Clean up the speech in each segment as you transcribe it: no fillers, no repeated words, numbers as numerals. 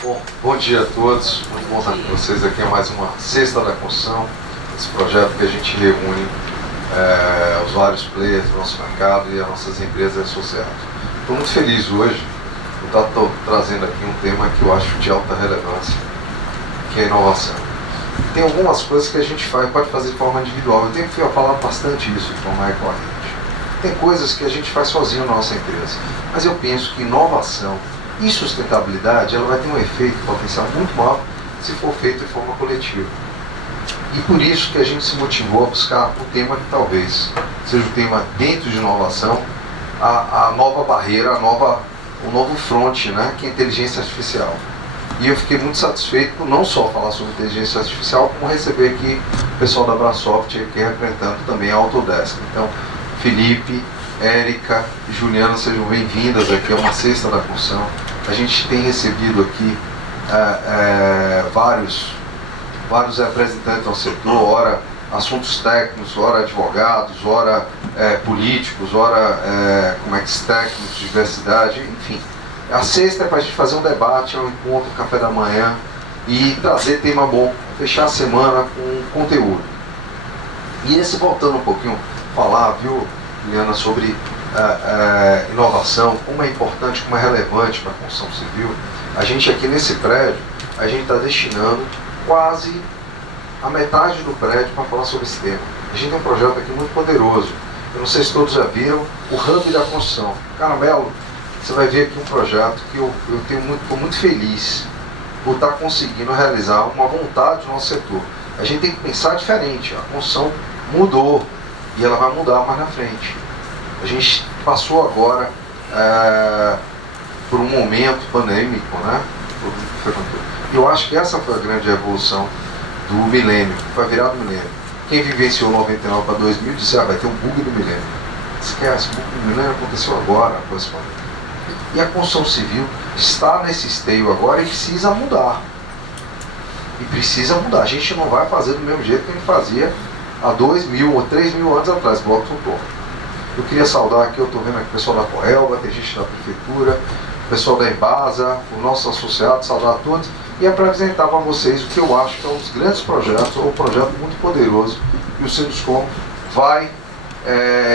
Bom dia a todos, muito bom estar com vocês aqui. É mais uma Sexta da Construção, esse projeto que a gente reúne os vários players do nosso mercado e as nossas empresas associadas. Estou muito feliz hoje por estar trazendo aqui um tema que eu acho de alta relevância, que é a inovação. Tem algumas coisas que a gente pode fazer de forma individual. Eu tenho falado bastante isso de forma recorrente. Tem coisas que a gente faz sozinho na nossa empresa, mas eu penso que inovação e sustentabilidade, ela vai ter um efeito potencial muito maior se for feito de forma coletiva. E por isso que a gente se motivou a buscar um tema que talvez seja o tema dentro de inovação, a nova barreira, o novo fronte, né, que é a inteligência artificial. E eu fiquei muito satisfeito por não só falar sobre inteligência artificial, como receber aqui o pessoal da Brasoft aqui representando também a Autodesk. Então, Felipe, Érica e Juliana, sejam bem-vindas aqui a uma Sexta da Construção. A gente tem recebido aqui vários representantes do setor, ora assuntos técnicos, ora advogados, ora políticos, ora técnicos, diversidade, enfim. A sexta é para a gente fazer um debate, um encontro, um café da manhã e trazer tema bom, fechar a semana com conteúdo. E esse, voltando um pouquinho, falar, viu, Juliana, sobre inovação, como é importante, como é relevante para a construção civil. A gente aqui nesse prédio, a gente está destinando quase a metade do prédio para falar sobre esse tema. A gente tem um projeto aqui muito poderoso. Eu não sei se todos já viram, o Hub da Construção. Caramelo, você vai ver aqui um projeto que eu estou muito feliz por estar conseguindo realizar uma vontade do nosso setor. A gente tem que pensar diferente. A construção mudou e ela vai mudar mais na frente. A gente passou agora por um momento pandêmico, né? Eu acho que essa foi a grande evolução do milênio, que vai virar do milênio. Quem vivenciou 99 para 2000 disse, vai ter um bug do milênio. Esquece, o bug do milênio aconteceu agora, após a pandemia. E a construção civil está nesse esteio agora e precisa mudar. E precisa mudar. A gente não vai fazer do mesmo jeito que a gente fazia há 2.000 ou 3.000 anos atrás, bloco tutor. Eu queria saudar aqui, eu estou vendo aqui o pessoal da Coelba, tem gente da Prefeitura, o pessoal da Embasa, os nossos associados, saudar a todos, e é para apresentar para vocês o que eu acho que é um dos grandes projetos, ou um projeto muito poderoso, e o Sinduscom vai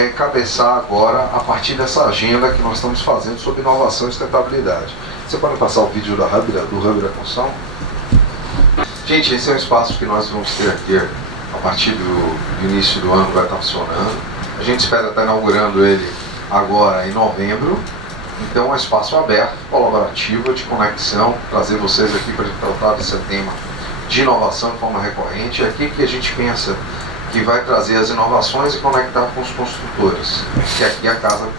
encabeçar agora, a partir dessa agenda que nós estamos fazendo sobre inovação e sustentabilidade. Você pode passar o vídeo do Hub da Construção? Gente, esse é um espaço que nós vamos ter aqui a partir do início do ano, vai estar funcionando. A gente espera estar inaugurando ele agora em novembro. Então é um espaço aberto, colaborativo, de conexão, trazer vocês aqui para tratar desse tema de inovação de forma recorrente. É aqui que a gente pensa que vai trazer as inovações e conectar com os construtores. Que aqui a casa,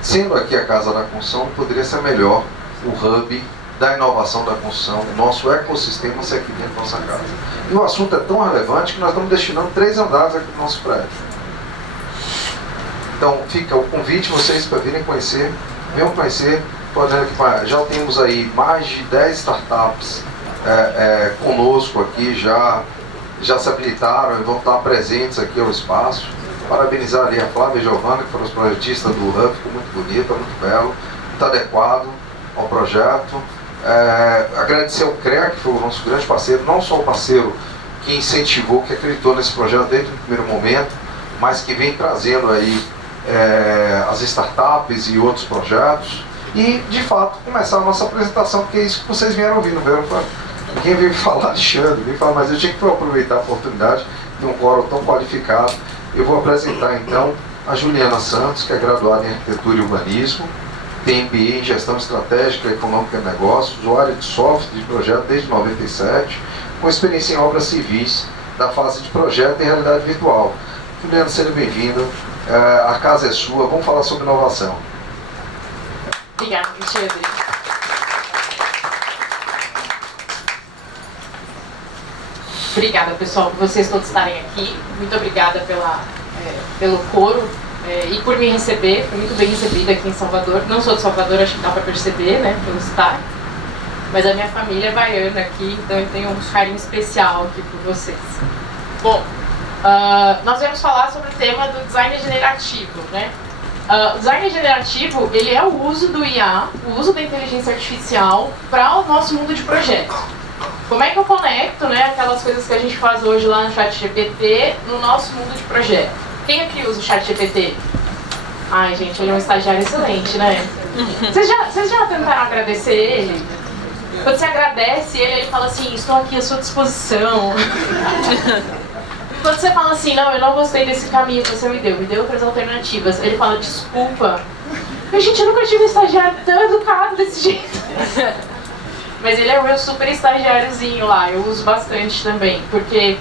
sendo aqui a casa da construção, poderia ser melhor o hub da inovação da construção, o nosso ecossistema ser aqui dentro da nossa casa. E o assunto é tão relevante que nós estamos destinando 3 andares aqui no nosso prédio. Então fica o convite vocês para virem conhecer, venham conhecer. Já temos aí mais de 10 startups conosco aqui, já se habilitaram e vão estar presentes aqui ao espaço. Parabenizar ali a Flávia e a Giovana, que foram os projetistas do Hub, ficou muito bonito, muito belo, muito adequado ao projeto. Agradecer ao CREA, que foi o nosso grande parceiro, não só o parceiro que incentivou, que acreditou nesse projeto desde o primeiro momento, mas que vem trazendo aí as startups e outros projetos. E, de fato, começar a nossa apresentação, porque é isso que vocês vieram ouvir, não vieram? Quem veio falar, Alexandre, veio falar, mas eu tinha que aproveitar a oportunidade de um quórum tão qualificado. Eu vou apresentar, então, a Juliana Santos, que é graduada em Arquitetura e Urbanismo, tem MBA em Gestão Estratégica, Econômica e Negócios, usuária de software de projeto desde 97, com experiência em obras civis, da fase de projeto e realidade virtual. Juliana, seja bem-vinda. A casa é sua, vamos falar sobre inovação. Obrigada, Alexandre. Obrigada, pessoal, por vocês todos estarem aqui. Muito obrigada pelo coro e por me receber. Fui muito bem recebida aqui em Salvador. Não sou de Salvador, acho que dá para perceber, né, pelo sotaque. Mas a minha família é baiana aqui, então eu tenho um carinho especial aqui por vocês. Bom, nós vamos falar sobre o tema do design generativo, né? O design generativo, ele é o uso do IA, o uso da inteligência artificial para o nosso mundo de projetos. Como é que eu conecto, né, aquelas coisas que a gente faz hoje lá no ChatGPT no nosso mundo de projeto? Quem aqui usa o ChatGPT? Ai, gente, ele é um estagiário excelente, né? Vocês já tentaram agradecer ele? Quando você agradece ele fala assim, estou aqui à sua disposição. Quando você fala assim, não, eu não gostei desse caminho que você me deu outras alternativas, ele fala, desculpa. Gente, eu nunca tive um estagiário tão educado desse jeito. Mas ele é o meu super estagiáriozinho lá, eu uso bastante também, porque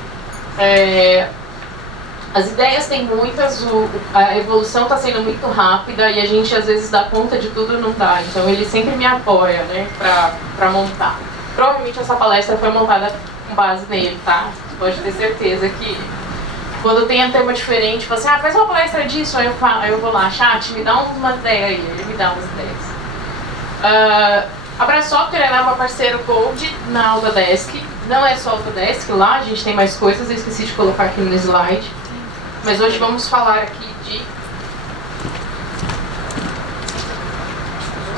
as ideias têm muitas, a evolução está sendo muito rápida e a gente às vezes dá conta de tudo e não dá. Então ele sempre me apoia, né, pra montar. Provavelmente essa palestra foi montada com base nele, tá? Você pode ter certeza que quando tem um tema diferente, fala assim, faz uma palestra disso, aí eu vou lá, chat, me dá uma ideia aí, ele me dá umas ideias. A Brás Software é uma parceira Gold na Autodesk, não é só Autodesk, lá a gente tem mais coisas, eu esqueci de colocar aqui no slide. Mas hoje vamos falar aqui de...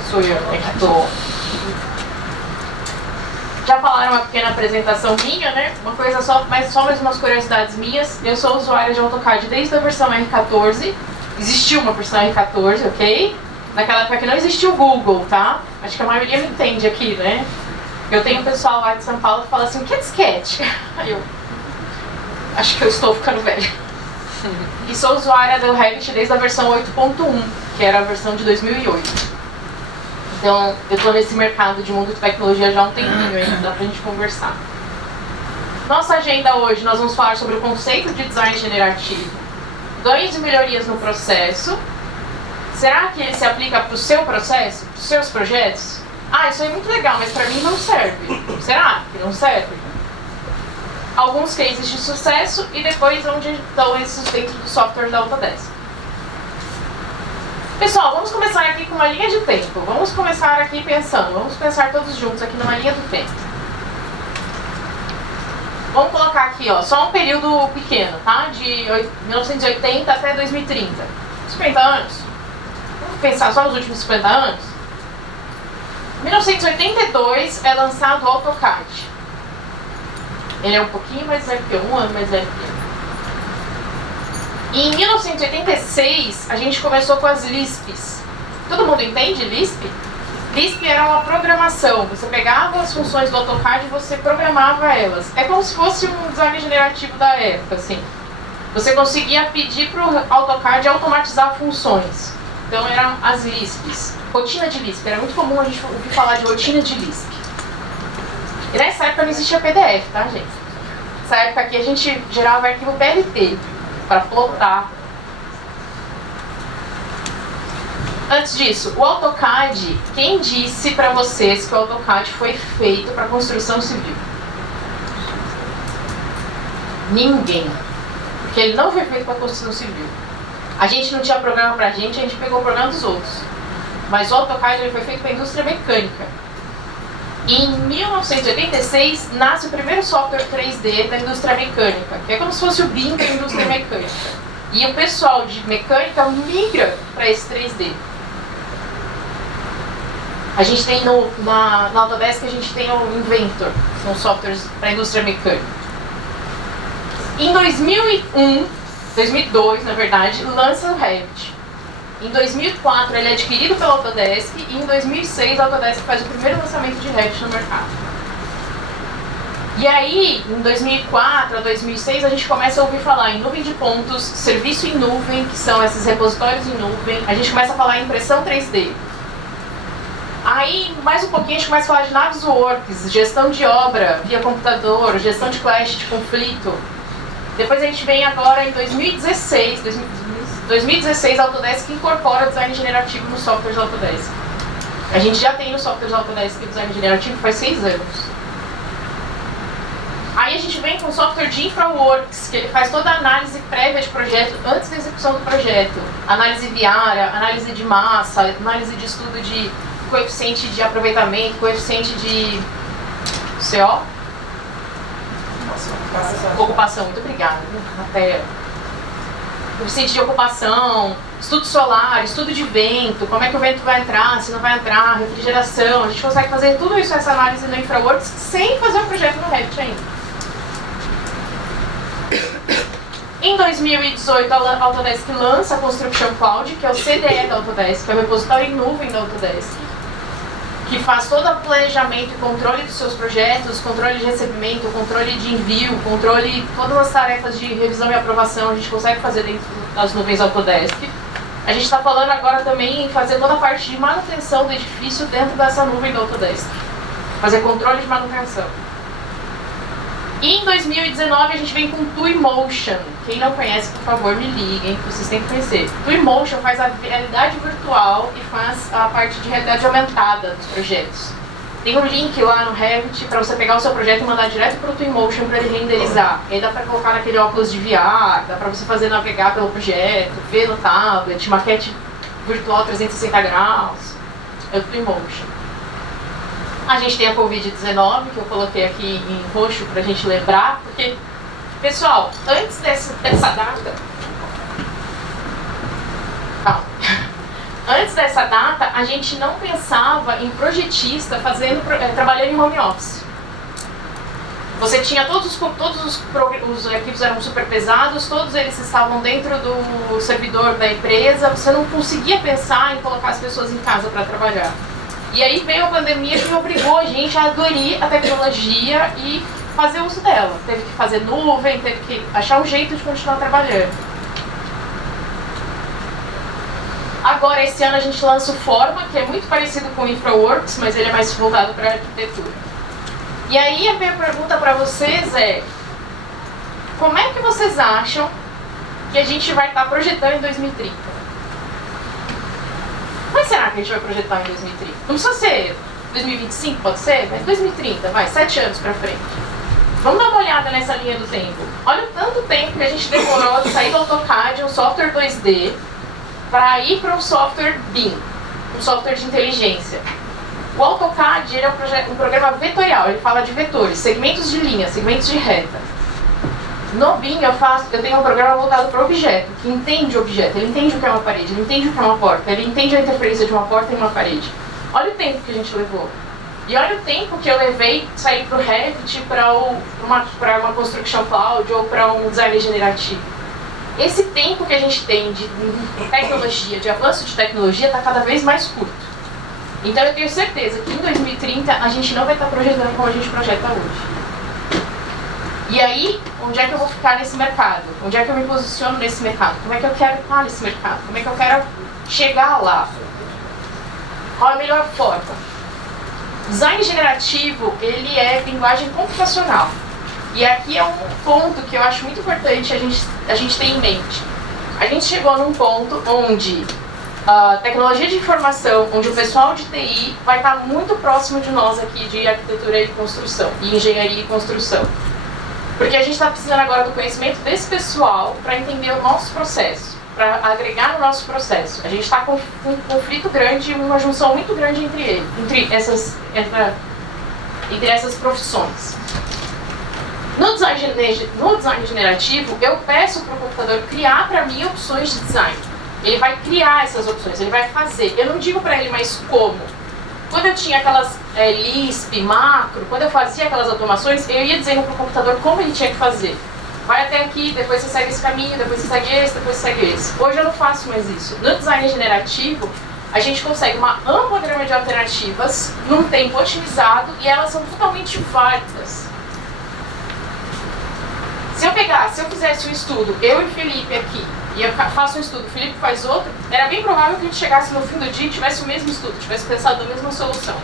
Sou eu, né, que tô... Já falaram uma pequena apresentação minha, né? Uma coisa só mais umas curiosidades minhas. Eu sou usuária de AutoCAD desde a versão R14. Existiu uma versão R14, ok? Naquela época que não existia o Google, tá? Acho que a maioria me entende aqui, né? Eu tenho um pessoal lá de São Paulo que fala assim, o que é disquete? Aí eu... Acho que eu estou ficando velha. E sou usuária do Revit desde a versão 8.1, que era a versão de 2008. Então, eu estou nesse mercado de mundo de tecnologia já há um tempinho ainda, dá pra gente conversar. Nossa agenda hoje, nós vamos falar sobre o conceito de design generativo, ganhos e melhorias no processo. Será que ele se aplica para o seu processo, para os seus projetos? Isso aí é muito legal, mas para mim não serve. Será que não serve? Alguns cases de sucesso e depois onde estão esses dentro do software da Autodesk. Pessoal, vamos começar aqui com uma linha de tempo. Vamos começar aqui pensando, vamos pensar todos juntos aqui numa linha do tempo. Vamos colocar aqui, ó, só um período pequeno, tá? De 1980 até 2030. 50 anos. Vamos pensar só nos últimos 50 anos? Em 1982 é lançado o AutoCAD. Ele é um pouquinho mais velho que eu, um ano mais velho que eu. E em 1986, a gente começou com as LISPs. Todo mundo entende LISP? LISP era uma programação. Você pegava as funções do AutoCAD e você programava elas. É como se fosse um design generativo da época, assim. Você conseguia pedir para o AutoCAD automatizar funções. Então eram as LISPs. Rotina de LISP. Era muito comum a gente ouvir falar de rotina de LISP. E nessa época não existia PDF, tá, gente? Nessa época aqui a gente gerava arquivo PLT para plotar. Antes disso, o AutoCAD, quem disse para vocês que o AutoCAD foi feito para construção civil? Ninguém. Porque ele não foi feito para construção civil. A gente não tinha programa pra gente, a gente pegou o programa dos outros. Mas o AutoCAD ele foi feito para a indústria mecânica. E em 1986 nasce o primeiro software 3D da indústria mecânica, que é como se fosse o BIM da indústria mecânica. E o pessoal de mecânica migra para esse 3D. A gente tem na Autodesk, a gente tem o Inventor, que são softwares para a indústria mecânica. Em 2002, na verdade, lança o Revit. Em 2004 ele é adquirido pela Autodesk e em 2006 a Autodesk faz o primeiro lançamento de Revit no mercado. E aí, em 2004 a 2006, a gente começa a ouvir falar em nuvem de pontos, serviço em nuvem, que são esses repositórios em nuvem. A gente começa a falar em impressão 3D. Aí, mais um pouquinho, a gente começa a falar de Navisworks, gestão de obra via computador, gestão de clash, de conflito. Depois a gente vem agora em 2016 a Autodesk incorpora o design generativo no software da Autodesk. A gente já tem no software da Autodesk o design generativo faz 6 anos. Aí a gente vem com o software de InfraWorks, que ele faz toda a análise prévia de projeto antes da execução do projeto. Análise viária, análise de massa, análise de estudo de coeficiente de aproveitamento, coeficiente de CO? Ocupação, muito obrigada. Até coeficiente de ocupação, estudo solar, estudo de vento, como é que o vento vai entrar, se não vai entrar, refrigeração. A gente consegue fazer tudo isso, essa análise no InfraWorks, sem fazer o projeto no Revit ainda. Em 2018, a Autodesk lança a Construction Cloud, que é o CDE da Autodesk, que é o repositório em nuvem da Autodesk, que faz todo o planejamento e controle dos seus projetos, controle de recebimento, controle de envio, controle, todas as tarefas de revisão e aprovação a gente consegue fazer dentro das nuvens Autodesk. A gente está falando agora também em fazer toda a parte de manutenção do edifício dentro dessa nuvem da Autodesk. Fazer controle de manutenção. E em 2019 a gente vem com Twinmotion. Quem não conhece, por favor, me liguem, vocês têm que conhecer. Twinmotion faz a realidade virtual e faz a parte de realidade aumentada dos projetos. Tem um link lá no Revit para você pegar o seu projeto e mandar direto para o Twinmotion para ele renderizar. E aí dá para colocar naquele óculos de VR, dá para você fazer navegar pelo projeto, ver no tablet, maquete virtual 360 graus. É o Twinmotion. A gente tem a Covid-19, que eu coloquei aqui em roxo para a gente lembrar, porque, pessoal, antes dessa data... Calma. Antes dessa data, a gente não pensava em projetista trabalhando em home office. Você tinha todos os arquivos eram super pesados, todos eles estavam dentro do servidor da empresa, você não conseguia pensar em colocar as pessoas em casa para trabalhar. E aí veio a pandemia que obrigou a gente a adorir a tecnologia e fazer uso dela. Teve que fazer nuvem, teve que achar um jeito de continuar trabalhando. Agora, esse ano a gente lança o Forma, que é muito parecido com o InfraWorks, mas ele é mais voltado para a arquitetura. E aí a minha pergunta para vocês é: como é que vocês acham que a gente vai estar projetando em 2030? Mas será que a gente vai projetar em 2030? Não precisa ser 2025, pode ser? Mas 2030, vai, 7 anos para frente. Vamos dar uma olhada nessa linha do tempo. Olha o tanto tempo que a gente demorou de sair do AutoCAD, um software 2D, para ir para um software BIM, um software de inteligência. O AutoCAD ele é um programa vetorial, ele fala de vetores, segmentos de linha, segmentos de reta. No BIM eu tenho um programa voltado para o objeto, que entende o objeto, ele entende o que é uma parede, ele entende o que é uma porta, ele entende a interferência de uma porta e uma parede. Olha o tempo que a gente levou. E olha o tempo que eu levei sair para o Revit, para uma Construction Cloud ou para um design generativo. Esse tempo que a gente tem de tecnologia, de avanço de tecnologia, está cada vez mais curto. Então eu tenho certeza que em 2030 a gente não vai estar projetando como a gente projeta hoje. E aí, onde é que eu vou ficar nesse mercado? Onde é que eu me posiciono nesse mercado? Como é que eu quero estar nesse mercado? Como é que eu quero chegar lá? Qual é a melhor forma? Design generativo, ele é linguagem computacional. E aqui é um ponto que eu acho muito importante a gente ter em mente. A gente chegou num ponto onde a tecnologia de informação, onde o pessoal de TI vai estar muito próximo de nós aqui de arquitetura e construção, e engenharia e construção. Porque a gente está precisando agora do conhecimento desse pessoal para entender o nosso processo, para agregar no nosso processo. A gente está com um conflito grande, uma junção muito grande entre essas profissões. No design generativo, eu peço para o computador criar para mim opções de design. Ele vai criar essas opções, ele vai fazer. Eu não digo para ele, mas como? Quando eu tinha aquelas Lisp, macro, quando eu fazia aquelas automações, eu ia dizendo para o computador como ele tinha que fazer. Vai até aqui, depois você segue esse caminho, depois você segue esse, depois você segue esse. Hoje eu não faço mais isso. No design generativo, a gente consegue uma ampla gama de alternativas num tempo otimizado e elas são totalmente válidas. Se eu fizesse um estudo, eu e o Felipe aqui, e eu faço um estudo, o Felipe faz outro, era bem provável que a gente chegasse no fim do dia e tivesse o mesmo estudo, tivesse pensado na mesma solução.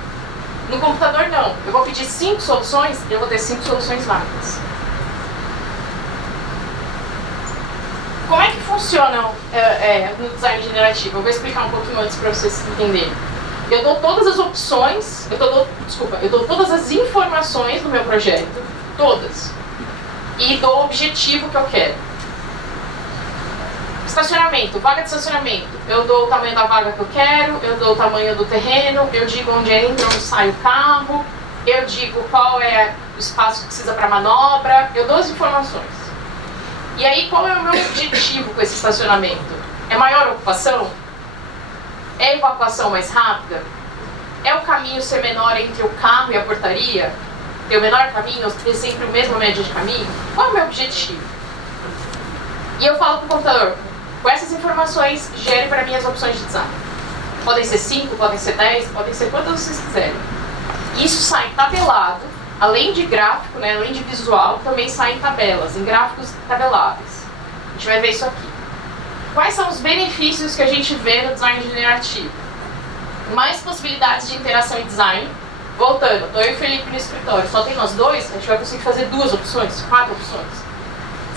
No computador, não. Eu vou pedir 5 soluções, eu vou ter 5 soluções válidas. Como é que funciona no design generativo? Eu vou explicar um pouquinho antes para vocês entenderem. Eu dou todas as opções, eu dou todas as informações do meu projeto, todas. E dou o objetivo que eu quero. Estacionamento, vaga de estacionamento. Eu dou o tamanho da vaga que eu quero, eu dou o tamanho do terreno, eu digo onde entra, onde sai o carro, eu digo qual é o espaço que precisa para manobra, eu dou as informações. E aí, qual é o meu objetivo com esse estacionamento? É maior ocupação? É evacuação mais rápida? É o caminho ser menor entre o carro e a portaria? Ter o menor caminho, ou ter sempre o mesmo média de caminho? Qual é o meu objetivo? E eu falo para o computador, com essas informações, gere para mim as opções de design. Podem ser 5, podem ser 10, podem ser quantas vocês quiserem. Isso sai tabelado, além de gráfico, né, além de visual, também sai em tabelas, em gráficos tabeláveis. A gente vai ver isso aqui. Quais são os benefícios que a gente vê no design generativo? Mais possibilidades de interação e design. Voltando, estou eu e o Felipe no escritório, só tem nós dois, a gente vai conseguir fazer 2 opções, 4 opções.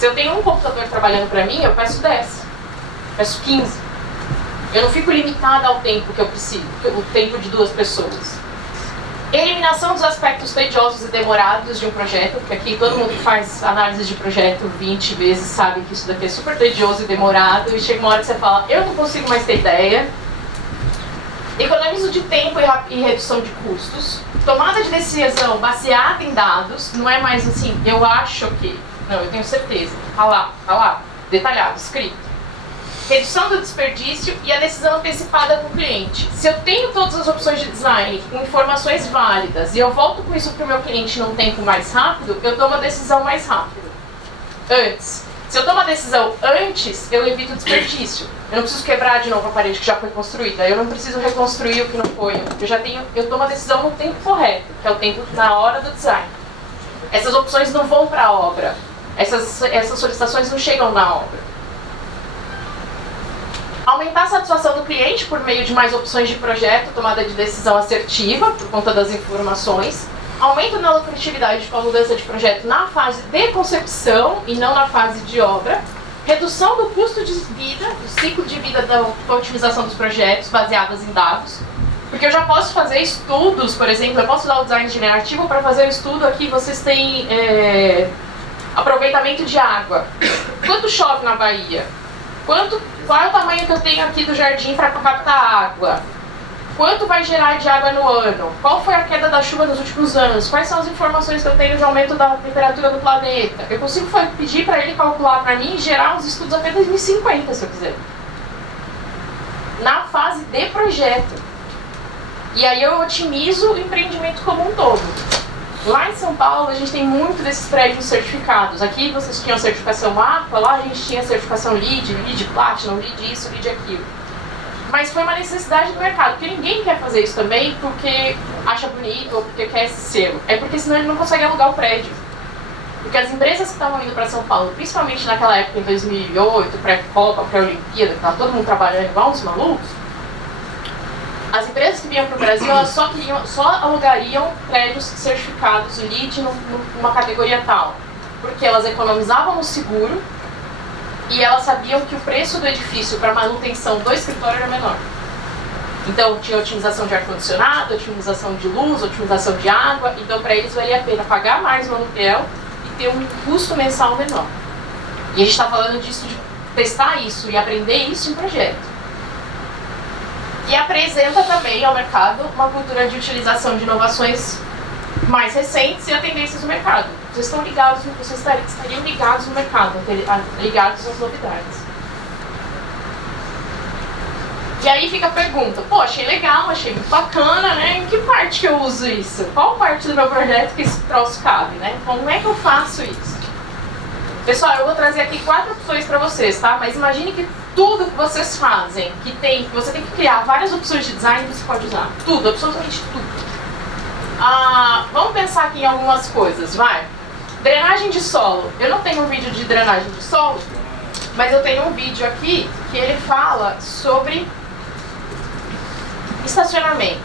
Se eu tenho um computador trabalhando para mim, eu peço 10, peço 15. Eu não fico limitada ao tempo que eu preciso, o tempo de 2 pessoas. Eliminação dos aspectos tediosos e demorados de um projeto, porque aqui todo mundo que faz análise de projeto 20 vezes sabe que isso daqui é super tedioso e demorado, e chega uma hora que você fala, eu não consigo mais ter ideia. Economizo de tempo e redução de custos. Tomada de decisão baseada em dados, não é mais assim, eu acho que... Não, eu tenho certeza. Tá lá, detalhado, escrito. Redução do desperdício e a decisão antecipada com o cliente. Se eu tenho todas as opções de design com informações válidas e eu volto com isso para o meu cliente num tempo mais rápido, eu tomo a decisão mais rápido. Antes. Se eu tomo a decisão antes, eu evito o desperdício. Eu não preciso quebrar de novo a parede que já foi construída. Eu não preciso reconstruir o que não foi. Eu tomo a decisão no tempo correto, que é o tempo na hora do design. Essas opções não vão para a obra. Essas solicitações não chegam na obra. Aumentar a satisfação do cliente por meio de mais opções de projeto, tomada de decisão assertiva, por conta das informações. Aumento na lucratividade com a mudança de projeto na fase de concepção e não na fase de obra. Redução do custo de vida, do ciclo de vida da otimização dos projetos baseadas em dados. Porque eu já posso fazer estudos, por exemplo, eu posso usar o design generativo para fazer um estudo aqui, vocês têm aproveitamento de água. Quanto chove na Bahia? Qual é o tamanho que eu tenho aqui do jardim para captar água? Quanto vai gerar de água no ano? Qual foi a queda da chuva nos últimos anos? Quais são as informações que eu tenho de aumento da temperatura do planeta? Eu consigo pedir para ele calcular para mim e gerar uns estudos até 2050, se eu quiser. Na fase de projeto. E aí eu otimizo o empreendimento como um todo. Lá em São Paulo a gente tem muito desses prédios certificados. Aqui vocês tinham certificação APA, lá a gente tinha certificação LEED, LEED Platinum, LEED isso, LEED aquilo. Mas foi uma necessidade do mercado, porque ninguém quer fazer isso também porque acha bonito ou porque quer esse selo. É porque senão ele não consegue alugar o prédio. Porque as empresas que estavam indo para São Paulo, principalmente naquela época, em 2008, pré-Copa, pré-Olimpíada, que estava todo mundo trabalhando igual uns malucos, as empresas que vinham para o Brasil, elas só alugariam prédios certificados LEED numa categoria tal. Porque elas economizavam no seguro e elas sabiam que o preço do edifício para manutenção do escritório era menor. Então tinha otimização de ar-condicionado, otimização de luz, otimização de água. Então para eles valia a pena pagar mais no aluguel e ter um custo mensal menor. E a gente está falando disso, de testar isso e aprender isso em projeto. E apresenta também ao mercado uma cultura de utilização de inovações mais recentes e a tendências do mercado. Vocês estão ligados, vocês estariam ligados no mercado, ligados às novidades. E aí fica a pergunta, pô, achei legal, achei muito bacana, né? Em que parte que eu uso isso? Qual parte do meu projeto que esse troço cabe, né? Como é que eu faço isso? Pessoal, eu vou trazer aqui 4 opções para vocês, tá? Mas imagine que tudo que vocês fazem, que você tem que criar várias opções de design que você pode usar. Tudo, absolutamente tudo. Vamos pensar aqui em algumas coisas, vai. Drenagem de solo. Eu não tenho um vídeo de drenagem de solo, mas eu tenho um vídeo aqui que ele fala sobre estacionamento.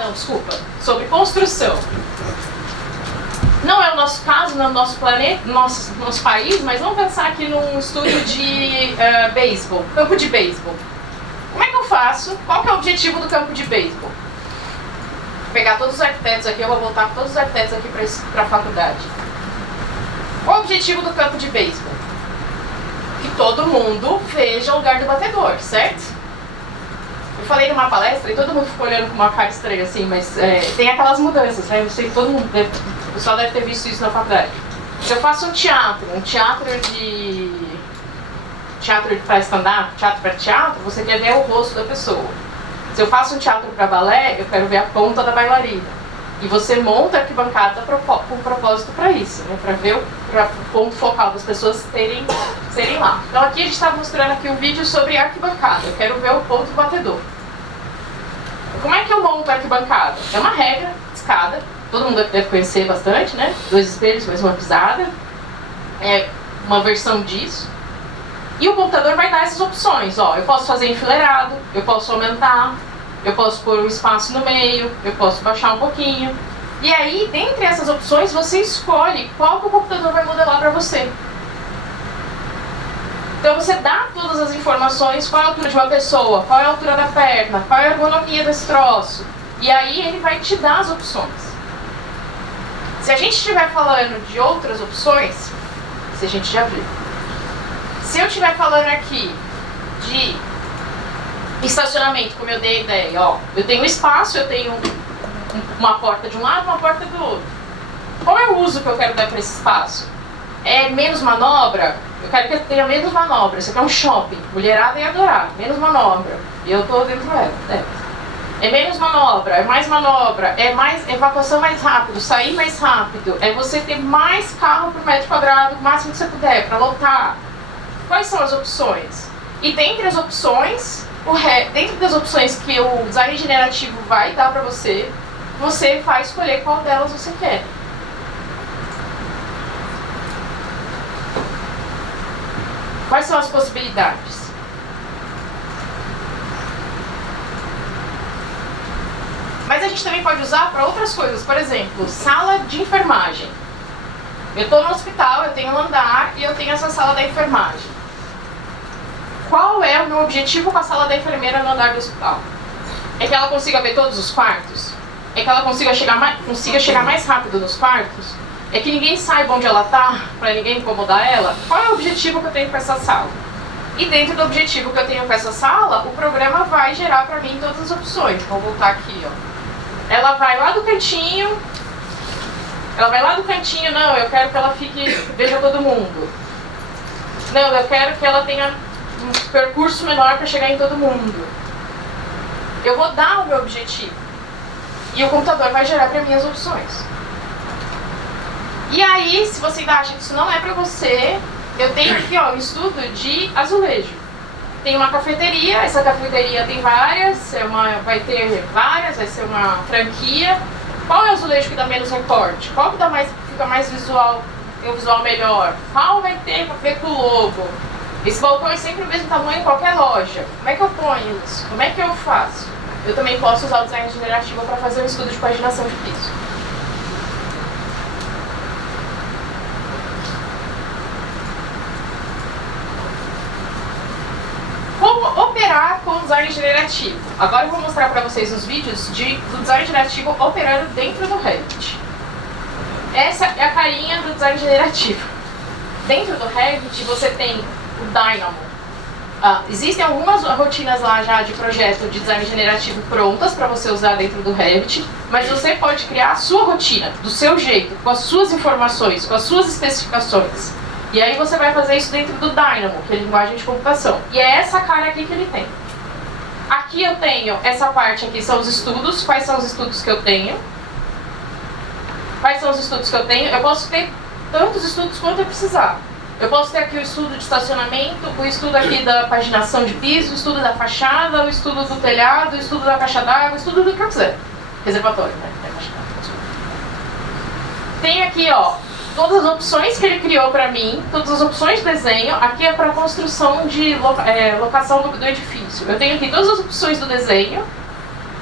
Não, desculpa. Sobre construção. Não é o nosso caso, não é o nosso planeta, nosso país, mas vamos pensar aqui num estúdio de beisebol, campo de beisebol. Como é que eu faço? Qual que é o objetivo do campo de beisebol? Vou pegar todos os arquitetos aqui, eu vou voltar com todos os arquitetos aqui para a faculdade. Qual é o objetivo do campo de beisebol? Que todo mundo veja o lugar do batedor, certo? Eu falei numa palestra e todo mundo ficou olhando com uma cara estranha assim, mas tem aquelas mudanças, né? Eu sei que todo mundo o pessoal deve ter visto isso na faculdade. Se eu faço um teatro de teatro para stand-up, teatro para teatro, você quer ver o rosto da pessoa. Se eu faço um teatro para balé, eu quero ver a ponta da bailarina. E você monta a arquibancada com propósito para isso, né? Para ver o ponto focal das pessoas serem lá. Então aqui a gente está mostrando aqui um vídeo sobre arquibancada. Eu quero ver o ponto batedor. Como é que eu monto a arquibancada? É uma regra, escada. Todo mundo deve conhecer bastante, né? 2 espelhos, mais uma pisada. É uma versão disso. E o computador vai dar essas opções. Ó, eu posso fazer enfileirado, eu posso aumentar, eu posso pôr um espaço no meio, eu posso baixar um pouquinho. E aí, dentre essas opções, você escolhe qual que o computador vai modelar para você. Então você dá todas as informações, qual é a altura de uma pessoa, qual é a altura da perna, qual é a ergonomia desse troço. E aí ele vai te dar as opções. Se a gente estiver falando de outras opções, se a gente já viu. Se eu estiver falando aqui de estacionamento, como eu dei a ideia, ó, eu tenho espaço, eu tenho uma porta de um lado, uma porta do outro. Qual é o uso que eu quero dar para esse espaço? É menos manobra? Eu quero que tenha menos manobra. Isso aqui é um shopping. Mulherada ia adorar. Menos manobra. E eu tô dentro dela. É menos manobra, é mais evacuação mais rápido, sair mais rápido, é você ter mais carro por metro quadrado, o máximo que você puder, para lotar. Quais são as opções? E dentre as opções, dentro das opções que o design generativo vai dar para você, você vai escolher qual delas você quer. Quais são as possibilidades? Mas a gente também pode usar para outras coisas. Por exemplo, sala de enfermagem. Eu estou no hospital, eu tenho um andar e eu tenho essa sala da enfermagem. Qual é o meu objetivo com a sala da enfermeira no andar do hospital? É que ela consiga ver todos os quartos? É que ela consiga chegar mais rápido nos quartos? É que ninguém saiba onde ela está, para ninguém incomodar ela? Qual é o objetivo que eu tenho com essa sala? E dentro do objetivo que eu tenho com essa sala, o programa vai gerar para mim todas as opções. Vou voltar aqui, ó. Ela vai lá do cantinho, não, eu quero que ela veja todo mundo. Não, eu quero que ela tenha um percurso menor para chegar em todo mundo. Eu vou dar o meu objetivo. E o computador vai gerar para mim as opções. E aí, se você ainda acha que isso não é para você, eu tenho aqui, ó, um estudo de azulejo. Tem uma cafeteria, essa cafeteria tem várias, vai ser uma franquia. Qual é o azulejo que dá menos recorte? Qual que fica mais visual, tem um visual melhor? Qual vai ter para ver com o logo? Esse balcão é sempre o mesmo tamanho em qualquer loja. Como é que eu ponho isso? Como é que eu faço? Eu também posso usar o design generativo para fazer um estudo de paginação de piso. Como operar com o design generativo? Agora eu vou mostrar para vocês os vídeos do design generativo operando dentro do Revit. Essa é a carinha do design generativo. Dentro do Revit você tem o Dynamo. Existem algumas rotinas lá já de projeto de design generativo prontas para você usar dentro do Revit, mas você pode criar a sua rotina, do seu jeito, com as suas informações, com as suas especificações. E aí você vai fazer isso dentro do Dynamo, que é a linguagem de computação. E é essa cara aqui que ele tem. Aqui eu tenho, essa parte aqui são os estudos. Quais são os estudos que eu tenho? Quais são os estudos que eu tenho? Eu posso ter tantos estudos quanto eu precisar. Eu posso ter aqui o estudo de estacionamento, o estudo aqui da paginação de piso, o estudo da fachada, o estudo do telhado, o estudo da caixa d'água, o estudo do que eu quiser. Reservatório, né? Tem aqui, ó, todas as opções que ele criou para mim, todas as opções de desenho. Aqui é para construção de locação do edifício. Eu tenho aqui todas as opções do desenho.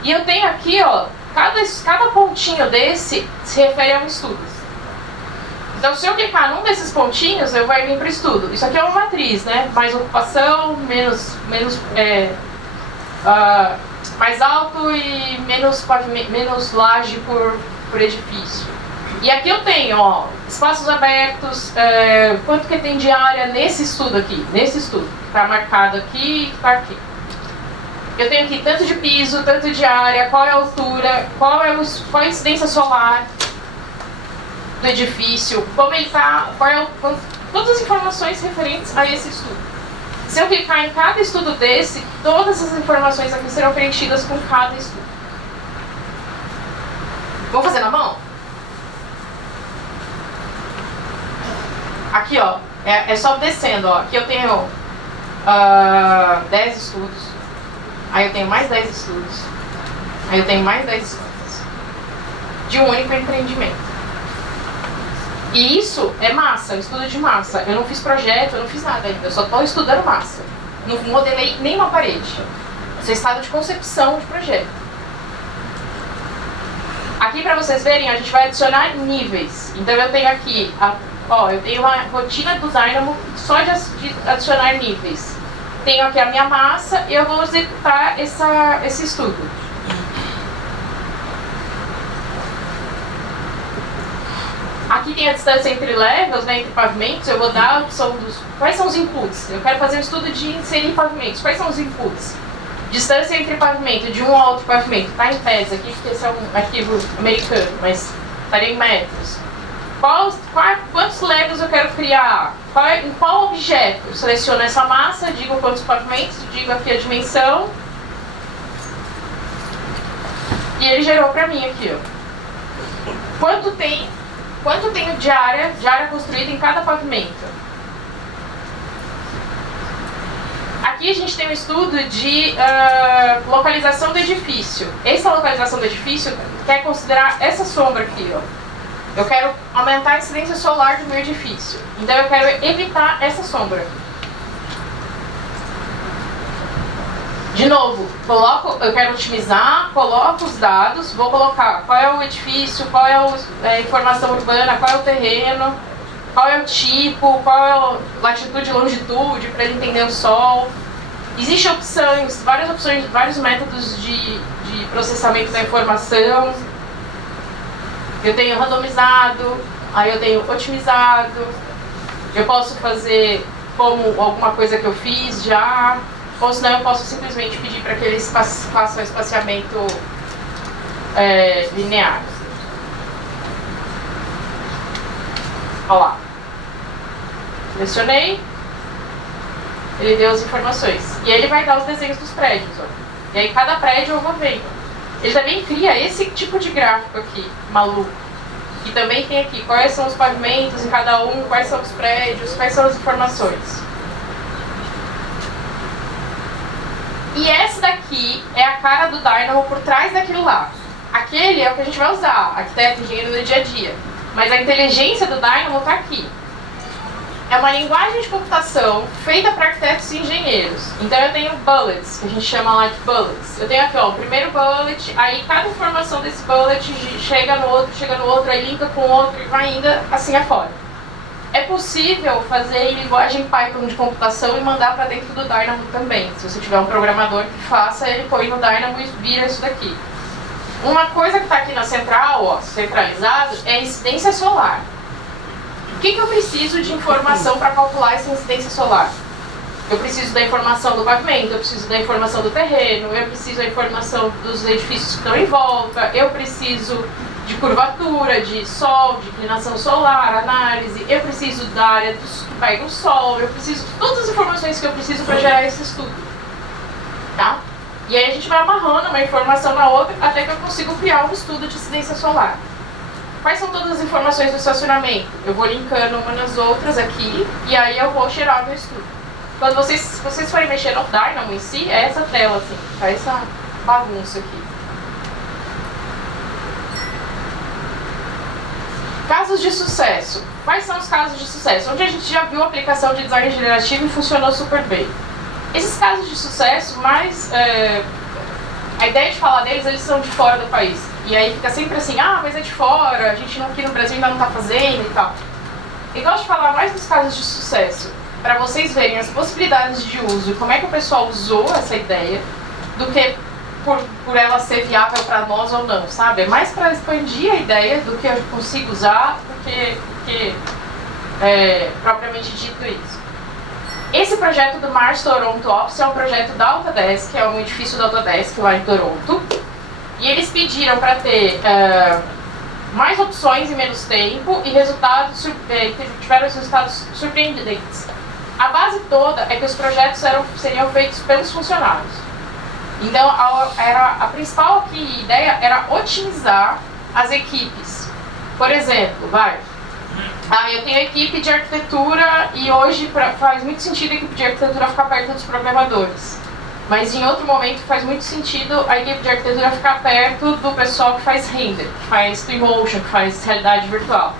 E eu tenho aqui, ó, cada pontinho desse se refere a um estudo. Então, se eu clicar num desses pontinhos, eu vou vir para o estudo. Isso aqui é uma matriz, né? Mais ocupação, mais alto e menos laje por edifício. E aqui eu tenho, ó, espaços abertos, quanto que tem de área nesse estudo aqui, que está marcado aqui e que está aqui. Eu tenho aqui tanto de piso, tanto de área, qual é a altura, qual é a incidência solar do edifício, como ele está, todas as informações referentes a esse estudo. Se eu clicar em cada estudo desse, todas as informações aqui serão preenchidas com cada estudo. Vamos fazer na mão? Aqui, ó, é só descendo, ó. Aqui eu tenho 10 estudos. Aí eu tenho mais 10 estudos. Aí eu tenho mais 10 estudos. De um único empreendimento. E isso é massa, estudo de massa. Eu não fiz projeto, eu não fiz nada ainda. Eu só estou estudando massa. Não modelei nem uma parede. Isso é estado de concepção de projeto. Aqui, para vocês verem, a gente vai adicionar níveis. Então eu tenho aqui, eu tenho uma rotina do Dynamo só de adicionar níveis. Tenho aqui a minha massa e eu vou executar esse estudo. Aqui tem a distância entre levels, né, entre pavimentos. Eu vou dar a opção dos... Quais são os inputs? Eu quero fazer um estudo de inserir pavimentos. Quais são os inputs? Distância entre pavimento, de um ao outro pavimento. Está em pés aqui, porque esse é um arquivo americano, mas estaria em metros. Quantos levels eu quero criar? Em qual objeto? Eu seleciono essa massa, digo quantos pavimentos, digo aqui a dimensão. E ele gerou para mim aqui, ó. Quanto tenho de área construída em cada pavimento? Aqui a gente tem um estudo de localização do edifício. Essa localização do edifício quer considerar essa sombra aqui, ó. Eu quero aumentar a incidência solar do meu edifício. Então eu quero evitar essa sombra. De novo, eu quero otimizar, coloco os dados, vou colocar qual é o edifício, qual é a informação urbana, qual é o terreno, qual é o tipo, qual é a latitude e longitude, para ele entender o sol. Existem opções, vários métodos de processamento da informação. Eu tenho randomizado, aí eu tenho otimizado. Eu posso fazer como alguma coisa que eu fiz já. Ou senão eu posso simplesmente pedir para que eles façam espaciamento linear. Olha lá. Selecionei. Ele deu as informações. E aí ele vai dar os desenhos dos prédios. Ó. E aí cada prédio eu vou vendo. Ele também cria esse tipo de gráfico aqui, maluco. E também tem aqui quais são os pavimentos em cada um, quais são os prédios, quais são as informações. E essa daqui é a cara do Dynamo por trás daquilo lá. Aquele é o que a gente vai usar, arquiteto, engenheiro do dia a dia. Mas a inteligência do Dynamo está aqui. É uma linguagem de computação feita para arquitetos e engenheiros. Então eu tenho bullets, que a gente chama lá de bullets. Eu tenho aqui, ó, o primeiro bullet, aí cada informação desse bullet chega no outro, aí linka com o outro e vai indo assim afora. É possível fazer em linguagem Python de computação e mandar para dentro do Dynamo também. Se você tiver um programador que faça, ele põe no Dynamo e vira isso daqui. Uma coisa que está aqui na central, ó, centralizado, é a incidência solar. O que eu preciso de informação para calcular essa incidência solar? Eu preciso da informação do pavimento, eu preciso da informação do terreno, eu preciso da informação dos edifícios que estão em volta, eu preciso de curvatura, de sol, de inclinação solar, análise, eu preciso da área que pega o sol, eu preciso de todas as informações que eu preciso para gerar esse estudo. Tá? E aí a gente vai amarrando uma informação na outra até que eu consigo criar um estudo de incidência solar. Quais são todas as informações do estacionamento? Eu vou linkando uma nas outras aqui e aí eu vou gerar o meu estudo. Quando vocês forem mexer no Dynamo em si, é essa tela assim, tá essa bagunça aqui. Casos de sucesso. Quais são os casos de sucesso? Onde a gente já viu a aplicação de design generativo e funcionou super bem. Esses casos de sucesso, a ideia de falar deles, eles são de fora do país. E aí fica sempre assim, mas é de fora, a gente aqui no Brasil ainda não está fazendo e tal. Eu gosto de falar mais dos casos de sucesso, para vocês verem as possibilidades de uso e como é que o pessoal usou essa ideia, do que por ela ser viável para nós ou não, sabe? É mais para expandir a ideia do que eu consigo usar do que propriamente dito isso. Esse projeto do Mars Toronto Office é um projeto da Autodesk, é um edifício da Autodesk lá em Toronto. E eles pediram para ter mais opções em menos tempo e tiveram resultados surpreendentes. A base toda é que os projetos seriam feitos pelos funcionários. Então, a principal ideia era otimizar as equipes. Por exemplo, eu tenho a equipe de arquitetura e hoje faz muito sentido a equipe de arquitetura ficar perto dos programadores. Mas em outro momento faz muito sentido a equipe de arquitetura ficar perto do pessoal que faz render, que faz Twinmotion, que faz realidade virtual.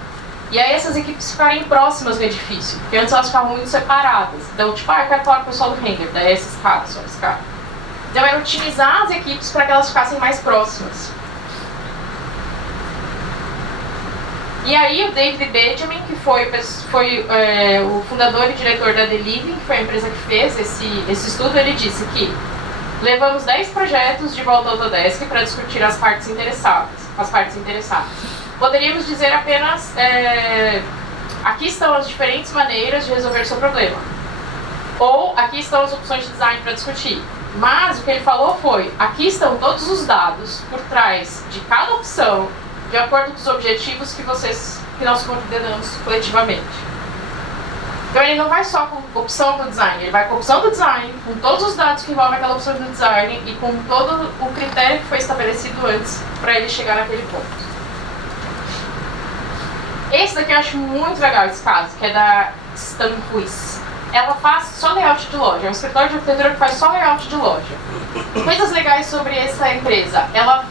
E aí essas equipes ficarem próximas do edifício, porque antes elas ficavam muito separadas. Então, tipo, eu quero falar com o pessoal do render, daí esses caras, só esse cara. Então era otimizar as equipes para que elas ficassem mais próximas. E aí o David Benjamin, que foi o fundador e diretor da The Living, que foi a empresa que fez esse estudo, ele disse que levamos 10 projetos de volta ao Autodesk para discutir as partes interessadas. Poderíamos dizer apenas, aqui estão as diferentes maneiras de resolver seu problema. Ou, aqui estão as opções de design para discutir. Mas o que ele falou foi, aqui estão todos os dados por trás de cada opção, de acordo com os objetivos que nós coordenamos coletivamente. Então ele não vai só com a opção do design, ele vai com a opção do design, com todos os dados que envolvem aquela opção do design e com todo o critério que foi estabelecido antes para ele chegar naquele ponto. Esse daqui eu acho muito legal, esse caso, que é da Stan Ruiz. Ela faz só layout de loja, é um escritório de arquitetura que faz só layout de loja. Coisas legais sobre essa empresa. Ela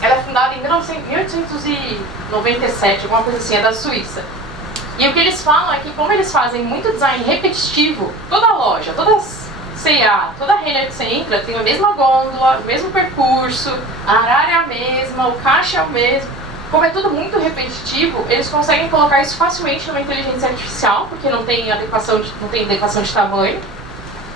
é fundada em 1897, alguma coisa assim, é da Suíça. E o que eles falam é que como eles fazem muito design repetitivo, toda loja, toda C&A, toda renner que você entra tem a mesma gôndola, o mesmo percurso, a área é a mesma, o caixa é o mesmo. Como é tudo muito repetitivo, eles conseguem colocar isso facilmente numa inteligência artificial, porque não tem adequação de tamanho.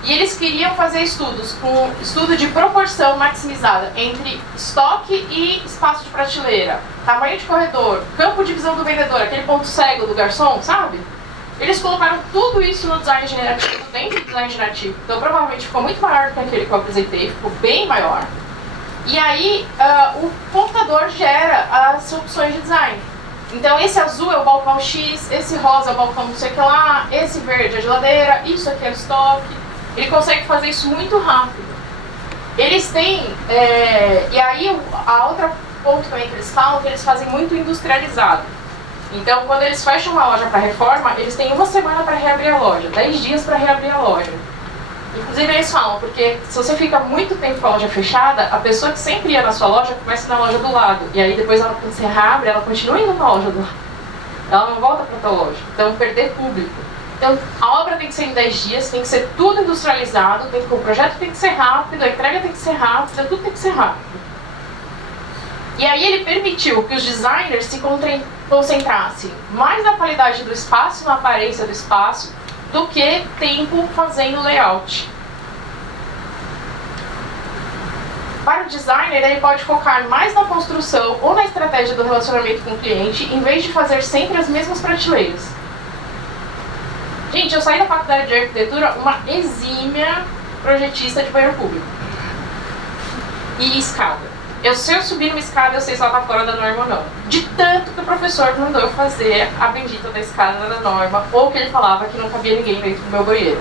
E eles queriam fazer estudo de proporção maximizada entre estoque e espaço de prateleira, tamanho de corredor, campo de visão do vendedor, aquele ponto cego do garçom, sabe? Eles colocaram tudo isso no design generativo, dentro do design generativo. Então provavelmente ficou muito maior do que aquele que eu apresentei, ficou bem maior. E aí o computador gera as opções de design. Então esse azul é o balcão X, esse rosa é o balcão não sei o que lá, esse verde é a geladeira, isso aqui é o estoque. Ele consegue fazer isso muito rápido. Eles têm, e aí a outra ponto também que eles falam, que eles fazem muito industrializado. Então quando eles fecham uma loja para reforma, eles têm 1 semana para reabrir a loja, 10 dias para reabrir a loja. Inclusive eles falam, porque se você fica muito tempo com a loja fechada, a pessoa que sempre ia na sua loja começa na loja do lado. E aí depois quando você reabre, ela continua indo na loja do lado. Ela não volta para a tua loja. Então perder público. Então a obra tem que ser em 10 dias, tem que ser tudo industrializado, o projeto tem que ser rápido, a entrega tem que ser rápida, tudo tem que ser rápido. E aí ele permitiu que os designers se concentrassem mais na qualidade do espaço, na aparência do espaço, do que tempo fazendo layout. Para o designer, ele pode focar mais na construção ou na estratégia do relacionamento com o cliente, em vez de fazer sempre as mesmas prateleiras. Gente, eu saí da faculdade de arquitetura uma exímia projetista de banheiro público. E escada. Se eu subir numa escada, eu sei se ela está fora da norma ou não. De tanto que o professor mandou eu fazer a bendita da escada da norma, ou que ele falava que não cabia ninguém dentro do meu banheiro.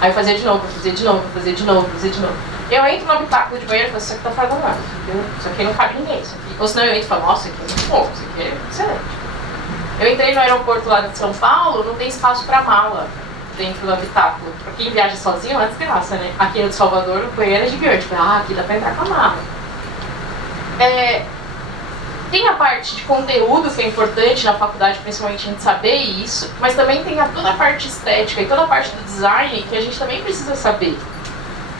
Aí eu fazia de novo, fazia de novo, fazia de novo, fazia de novo. Eu entro no habitáculo de banheiro e falo, isso aqui tá fora da norma, entendeu? Isso aqui não cabe ninguém, isso aqui. Ou senão eu entro e falo, nossa, isso aqui é muito bom, isso aqui é excelente. Eu entrei no aeroporto lá de São Paulo, não tem espaço para mala dentro do habitáculo. Para quem viaja sozinho, é desgraça, né? Aqui no Salvador, o banheiro é gigante. Aqui dá para entrar com a mala. Tem a parte de conteúdo que é importante na faculdade, principalmente a gente saber isso, mas também tem toda a parte estética e toda a parte do design que a gente também precisa saber.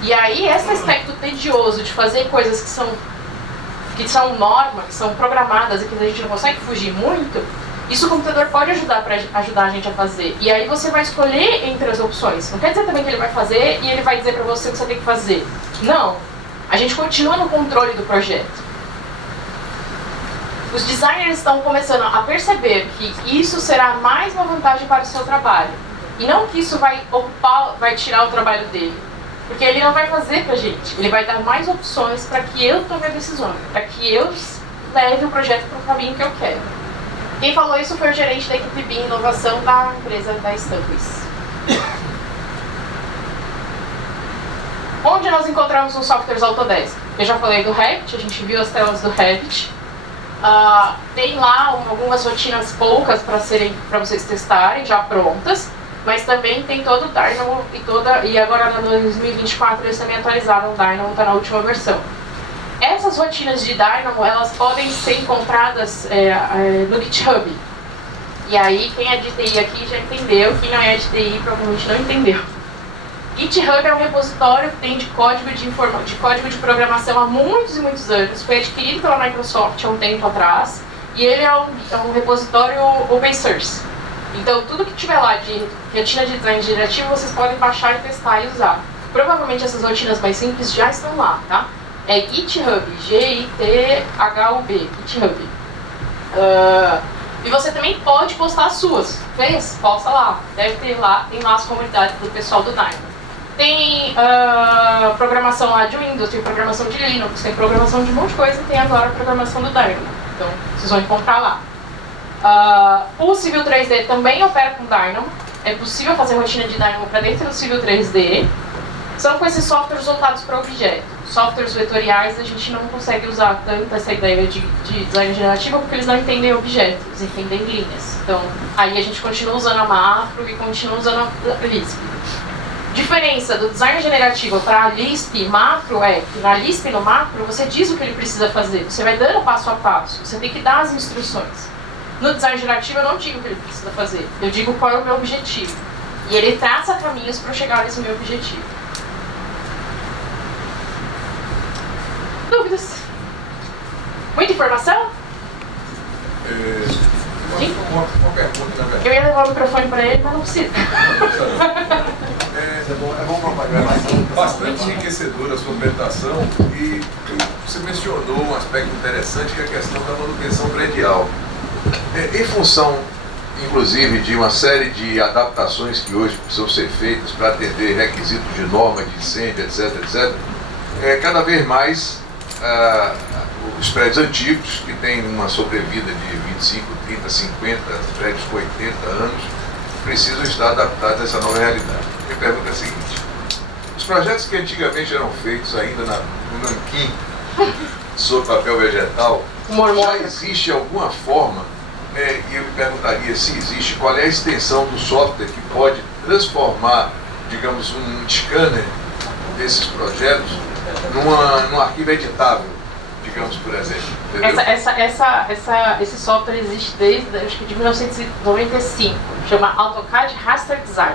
E aí, esse aspecto tedioso de fazer coisas que são norma, que são programadas e que a gente não consegue fugir muito, isso o computador pode ajudar para ajudar a gente a fazer. E aí você vai escolher entre as opções. Não quer dizer também que ele vai fazer e ele vai dizer para você o que você tem que fazer. Não. A gente continua no controle do projeto. Os designers estão começando a perceber que isso será mais uma vantagem para o seu trabalho. E não que isso vai tirar o trabalho dele. Porque ele não vai fazer pra gente. Ele vai dar mais opções para que eu tome a decisão. Para que eu leve o projeto para o caminho que eu quero. Quem falou isso foi o gerente da equipe BIM Inovação da empresa da Stanford. Onde nós encontramos os softwares Autodesk? Eu já falei do Revit, a gente viu as telas do Revit. Tem lá algumas rotinas poucas para vocês testarem, já prontas, mas também tem todo o Dynamo e agora no 2024 eles também atualizaram o Dynamo, está na última versão. Essas rotinas de Dynamo, elas podem ser encontradas no GitHub. E aí, quem é de TI aqui já entendeu, quem não é de TI provavelmente não entendeu. GitHub é um repositório que tem de código de programação há muitos e muitos anos. Foi adquirido pela Microsoft há um tempo atrás. E ele é um repositório open source. Então, tudo que tiver lá de rotina de design generativo, vocês podem baixar e testar e usar. Provavelmente essas rotinas mais simples já estão lá, tá? É GitHub, G-I-T-H-U-B, GitHub. E você também pode postar as suas. Fez? Posta lá. Deve ter lá, tem lá as comunidades do pessoal do Dynamo. Tem programação lá de Windows, tem programação de Linux, tem programação de um monte de coisa, e tem agora a programação do Dynamo. Então, vocês vão encontrar lá. O Civil 3D também opera com Dynamo. É possível fazer rotina de Dynamo para dentro do Civil 3D. São com esses softwares voltados para objeto. Softwares vetoriais a gente não consegue usar tanto essa ideia de design generativo porque eles não entendem objetos, eles entendem linhas. Então, aí a gente continua usando a macro e continua usando a Lisp. Diferença do design generativo para a Lisp e macro é que na Lisp e no macro você diz o que ele precisa fazer, você vai dando passo a passo, você tem que dar as instruções. No design generativo eu não digo o que ele precisa fazer, eu digo qual é o meu objetivo. E ele traça caminhos para chegar nesse meu objetivo. Dúvidas? Muita informação? Uma pergunta, né? Eu ia levar o microfone para ele, mas não precisa. É bom propagar. Bastante enriquecedora a sua apresentação e você mencionou um aspecto interessante que é a questão da manutenção predial. Em função, inclusive, de uma série de adaptações que hoje precisam ser feitas para atender requisitos de norma, de incêndio, etc., etc., cada vez mais os prédios antigos, que têm uma sobrevida de 25, 30, 50, prédios com 80 anos, precisam estar adaptados a essa nova realidade. Minha pergunta é a seguinte: os projetos que antigamente eram feitos ainda no nanquim, sobre papel vegetal, já existe alguma forma, e eu me perguntaria se existe, qual é a extensão do software que pode transformar, digamos, um scanner desses projetos num arquivo editável, digamos, por exemplo. Esse software existe desde, acho que de 1995, chama AutoCAD Raster Design.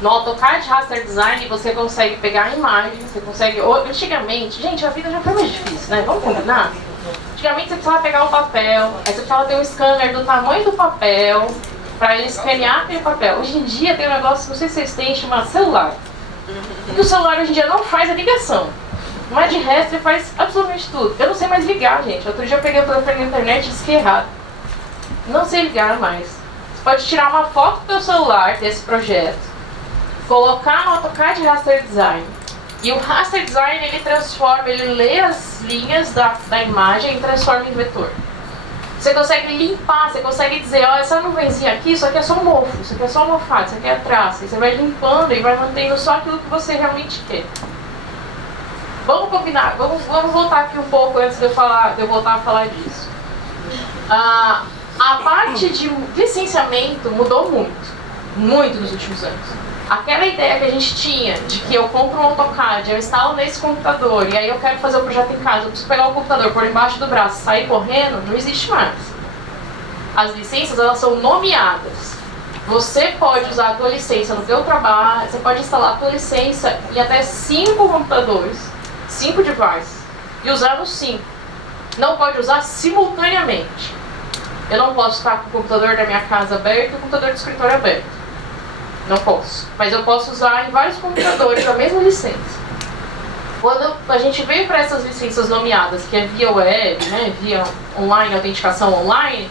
No AutoCAD Raster Design você consegue pegar a imagem, você consegue... Antigamente, gente, a vida já foi mais difícil, né? Vamos combinar? Antigamente você precisava pegar o papel, aí você precisava ter um scanner do tamanho do papel, para ele escanear aquele papel. Hoje em dia tem um negócio, não sei se vocês têm, chamado celular. E o celular hoje em dia não faz a ligação. Mas de resto ele faz absolutamente tudo. Eu não sei mais ligar, gente. Outro dia eu peguei o telefone na internet e disse que é errado. Não sei ligar mais. Você pode tirar uma foto do seu celular desse projeto, colocar no AutoCAD Raster Design. E o Raster Design ele transforma, ele lê as linhas da imagem e transforma em vetor. Você consegue limpar, você consegue dizer, ó, essa nuvenzinha aqui, isso aqui é só mofo, isso aqui é só mofado, isso aqui é traça. E você vai limpando e vai mantendo só aquilo que você realmente quer. Vamos combinar, vamos voltar aqui um pouco antes de eu voltar a falar disso. A parte de licenciamento mudou muito nos últimos anos. Aquela ideia que a gente tinha de que eu compro um AutoCAD, eu instalo nesse computador e aí eu quero fazer o projeto em casa, eu preciso pegar o computador por embaixo do braço e sair correndo, não existe mais. As licenças, elas são nomeadas. Você pode usar a tua licença no teu trabalho, você pode instalar a tua licença em até 5 computadores, 5 devices, e usar os 5. Não pode usar simultaneamente. Eu não posso estar com o computador da minha casa aberto e o computador do escritório aberto. Não posso. Mas eu posso usar em vários computadores a mesma licença. Quando a gente veio para essas licenças nomeadas, que é via web, né, via online, autenticação online,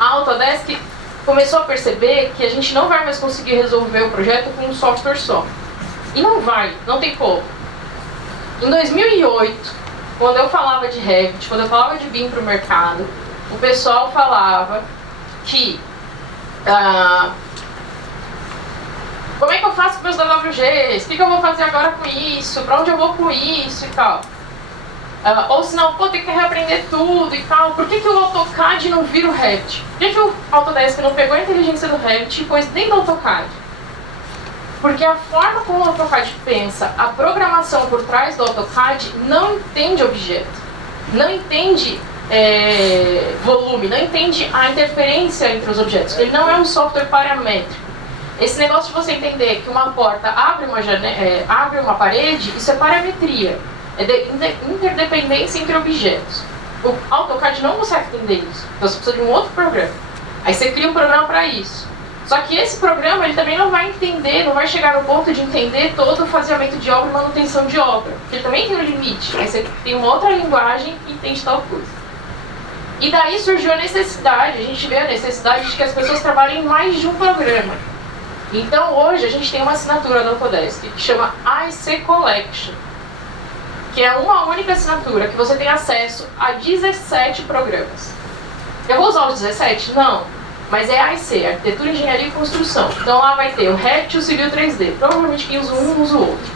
a Autodesk começou a perceber que a gente não vai mais conseguir resolver o projeto com um software só. E não tem como. Em 2008, quando eu falava de Revit, quando eu falava de BIM para o mercado, o pessoal falava que como é que eu faço com meus DWGs? O que eu vou fazer agora com isso? Para onde eu vou com isso e tal? Ou senão, pô, tem que reaprender tudo e tal. Por que o AutoCAD não vira o Revit? Por que o Autodesk não pegou a inteligência do Revit e pôs dentro do AutoCAD? Porque a forma como o AutoCAD pensa, a programação por trás do AutoCAD não entende objeto, não entende volume, não entende a interferência entre os objetos. Ele não é um software paramétrico. Esse negócio de você entender que uma porta abre uma parede, isso é parametria. É interdependência entre objetos. O AutoCAD não consegue entender isso. Então você precisa de um outro programa. Aí você cria um programa para isso. Só que esse programa ele também não vai entender, não vai chegar no ponto de entender todo o faseamento de obra e manutenção de obra. Porque ele também tem um limite. Aí você tem uma outra linguagem que entende tal coisa. E daí surgiu a necessidade, a gente vê a necessidade de que as pessoas trabalhem em mais de um programa. Então hoje a gente tem uma assinatura no Autodesk que chama AEC Collection, que é uma única assinatura que você tem acesso a 17 programas. Eu vou usar os 17? Não. Mas é AEC, Arquitetura, Engenharia e Construção. Então lá vai ter o Revit e o Civil 3D. Provavelmente quem usa um usa o outro.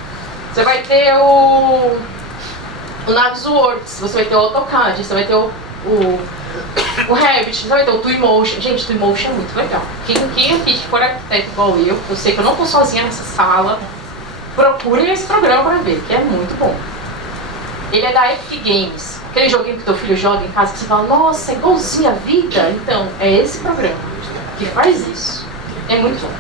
Você vai ter o Navisworks, você vai ter o AutoCAD, você vai ter o Revit, você vai ter o Twinmotion. Gente, Twinmotion é muito legal. Quem aqui que for arquiteto igual eu sei que eu não estou sozinha nessa sala, procurem esse programa para ver, que é muito bom. Ele é da Epic Games. Aquele joguinho que teu filho joga em casa que você fala, nossa, é igualzinho a vida. Então, é esse programa que faz isso. É muito bom.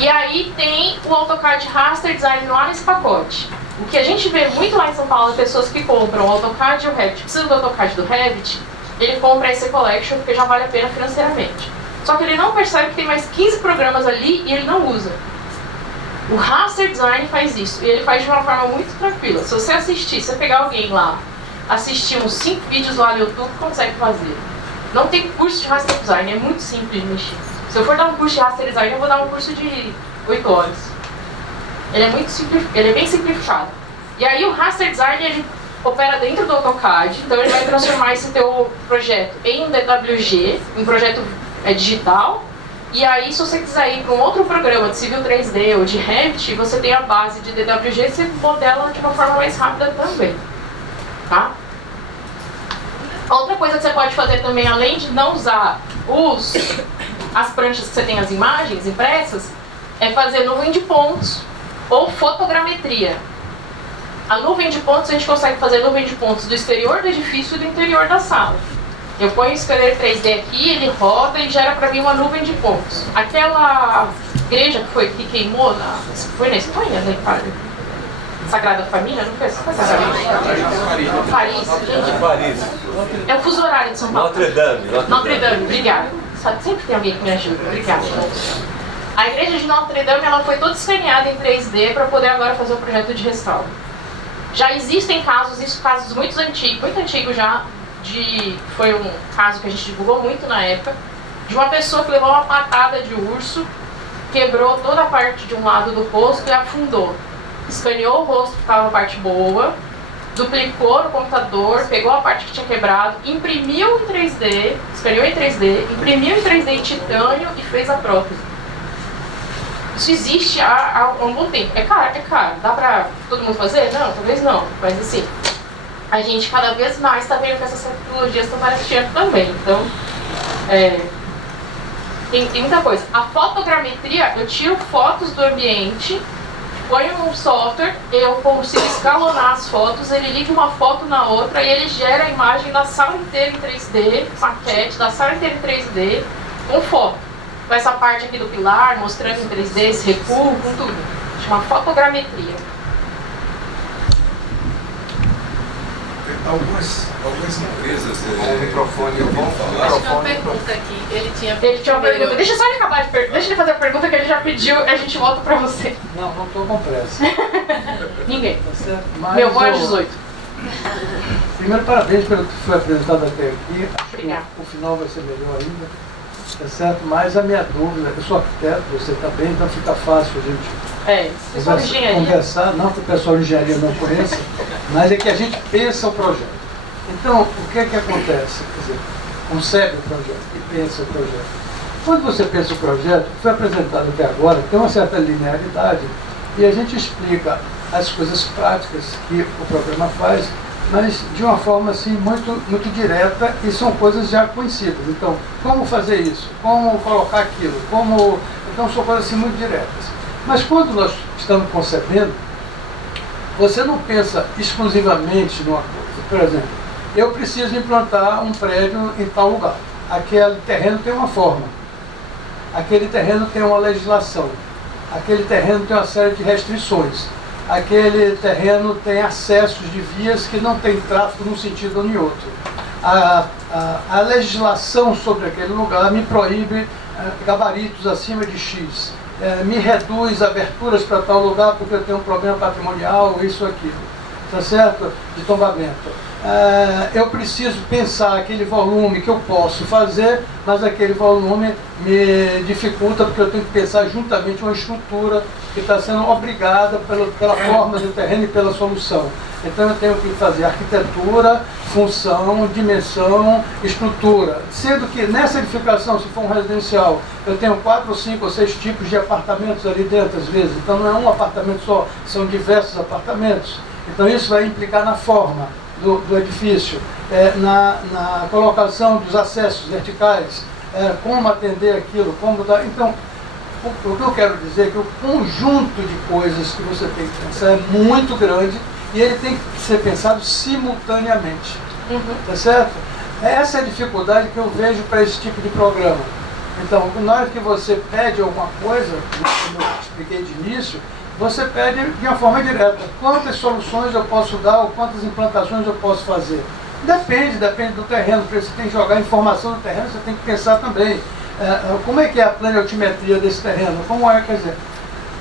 E aí tem o AutoCAD Raster Design lá nesse pacote. O que a gente vê muito lá em São Paulo, pessoas que compram o AutoCAD e o Revit, precisam do AutoCAD do Revit, ele compra esse Collection porque já vale a pena financeiramente. Só que ele não percebe que tem mais 15 programas ali e ele não usa. O Raster Design faz isso, e ele faz de uma forma muito tranquila. Se você assistir, se você pegar alguém lá, assistir uns 5 vídeos lá no YouTube, consegue fazer. Não tem curso de Raster Design, é muito simples de mexer. Se eu for dar um curso de Raster Design, eu vou dar um curso de 8 horas. Ele é muito simples, ele é bem simplificado. E aí o Raster Design, ele opera dentro do AutoCAD, então ele vai transformar esse teu projeto em um DWG, um projeto digital. E aí, se você quiser ir para um outro programa de Civil 3D ou de Revit, você tem a base de DWG, você modela de uma forma mais rápida também. Tá? Outra coisa que você pode fazer também, além de não usar as pranchas que você tem as imagens impressas, é fazer nuvem de pontos ou fotogrametria. A nuvem de pontos, a gente consegue fazer nuvem de pontos do exterior do edifício e do interior da sala. Eu ponho o scanner 3D aqui, ele roda e gera para mim uma nuvem de pontos. Aquela igreja que queimou, foi na Espanha, na Itália? Sagrada Família? Não foi Sagrada Família? Paris, gente. Paris. É o fuso horário de São Paulo. Notre Dame, obrigada. Sempre tem alguém que me ajuda, obrigada. A igreja de Notre Dame, ela foi toda escaneada em 3D para poder agora fazer o projeto de restauro. Já existem casos muito antigos já, foi um caso que a gente divulgou muito na época, de uma pessoa que levou uma patada de urso, quebrou toda a parte de um lado do rosto e afundou. Escaneou o rosto que estava a parte boa, duplicou no computador, pegou a parte que tinha quebrado, imprimiu em 3D, escaneou em 3D, imprimiu em 3D em titânio e fez a prótese. Isso existe há um bom tempo. É caro. Dá pra todo mundo fazer? Não, talvez não. Mas assim, a gente cada vez mais está vendo que essas tecnologias estão barateando também. Então, tem muita coisa. A fotogrametria, eu tiro fotos do ambiente, ponho num software, eu consigo escalonar as fotos, ele liga uma foto na outra e ele gera a imagem da sala inteira em 3D, maquete da sala inteira em 3D, com foto. Com essa parte aqui do pilar, mostrando em 3D esse recuo, com tudo. Chama fotogrametria. Algumas empresas... O microfone, eu vou falar. Acho que uma pergunta aqui. Ele tinha uma pergunta. Deixa só ele acabar de perguntar. Deixa ele fazer a pergunta que ele já pediu, a gente volta pra você. Não estou com pressa. Ninguém. Tá certo? Mas Meu avô é 18. Primeiro, parabéns pelo que foi apresentado até aqui. Acho Obrigada. que o final vai ser melhor ainda. Tá certo? Mas a minha dúvida, eu sou arquiteto, você também, então fica fácil a gente Pessoal de engenharia. conversar, não que o pessoal de engenharia não conheça, mas é que a gente pensa o projeto. Então, o que é que acontece? Quer dizer, concebe o projeto e pensa o projeto. Quando você pensa o projeto, foi apresentado até agora, tem uma certa linearidade, e a gente explica as coisas práticas que o programa faz, mas de uma forma assim muito direta, e são coisas já conhecidas. Então, como fazer isso? Como colocar aquilo? Então são coisas assim muito diretas. Mas quando nós estamos concebendo, você não pensa exclusivamente numa coisa. Por exemplo, eu preciso implantar um prédio em tal lugar. Aquele terreno tem uma forma. Aquele terreno tem uma legislação. Aquele terreno tem uma série de restrições. Aquele terreno tem acessos de vias que não tem tráfego num sentido ou em outro. A legislação sobre aquele lugar me proíbe gabaritos acima de X. Me reduz aberturas para tal lugar porque eu tenho um problema patrimonial, isso ou aquilo. Tá certo? De tombamento. Eu preciso pensar aquele volume que eu posso fazer, mas aquele volume me dificulta porque eu tenho que pensar juntamente uma estrutura que está sendo obrigada pela forma do terreno e pela solução. Então eu tenho que fazer arquitetura, função, dimensão, estrutura. Sendo que nessa edificação, se for um residencial, eu tenho 4 ou 5 ou 6 tipos de apartamentos ali dentro às vezes. Então não é um apartamento só, são diversos apartamentos. Então isso vai implicar na forma do edifício, na colocação dos acessos verticais, como atender aquilo, como dar. Então, o que eu quero dizer é que o conjunto de coisas que você tem que pensar é muito grande e ele tem que ser pensado simultaneamente. Tá certo? Essa é a dificuldade que eu vejo para esse tipo de programa. Então, na hora que você pede alguma coisa, como eu expliquei de início, você pede de uma forma direta. Quantas soluções eu posso dar ou quantas implantações eu posso fazer? Depende do terreno, porque você tem que jogar informação no terreno, você tem que pensar também. Como é que é a planiometria desse terreno? Como é, quer dizer,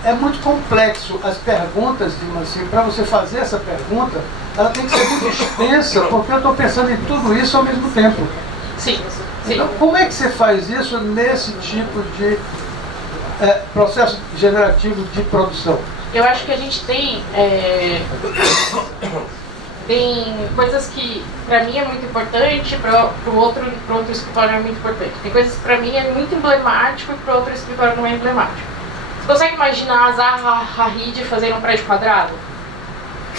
é muito complexo as perguntas, assim, para você fazer essa pergunta, ela tem que ser muito extensa, porque eu estou pensando em tudo isso ao mesmo tempo. Sim. Então, como é que você faz isso nesse tipo de processo generativo de produção? Eu acho que a gente tem coisas que para mim é muito importante, para o outro escritório é muito importante. Tem coisas que para mim é muito emblemático e para o outro escritório não é emblemático. Você consegue imaginar a Zaha Hadid fazendo um prédio quadrado?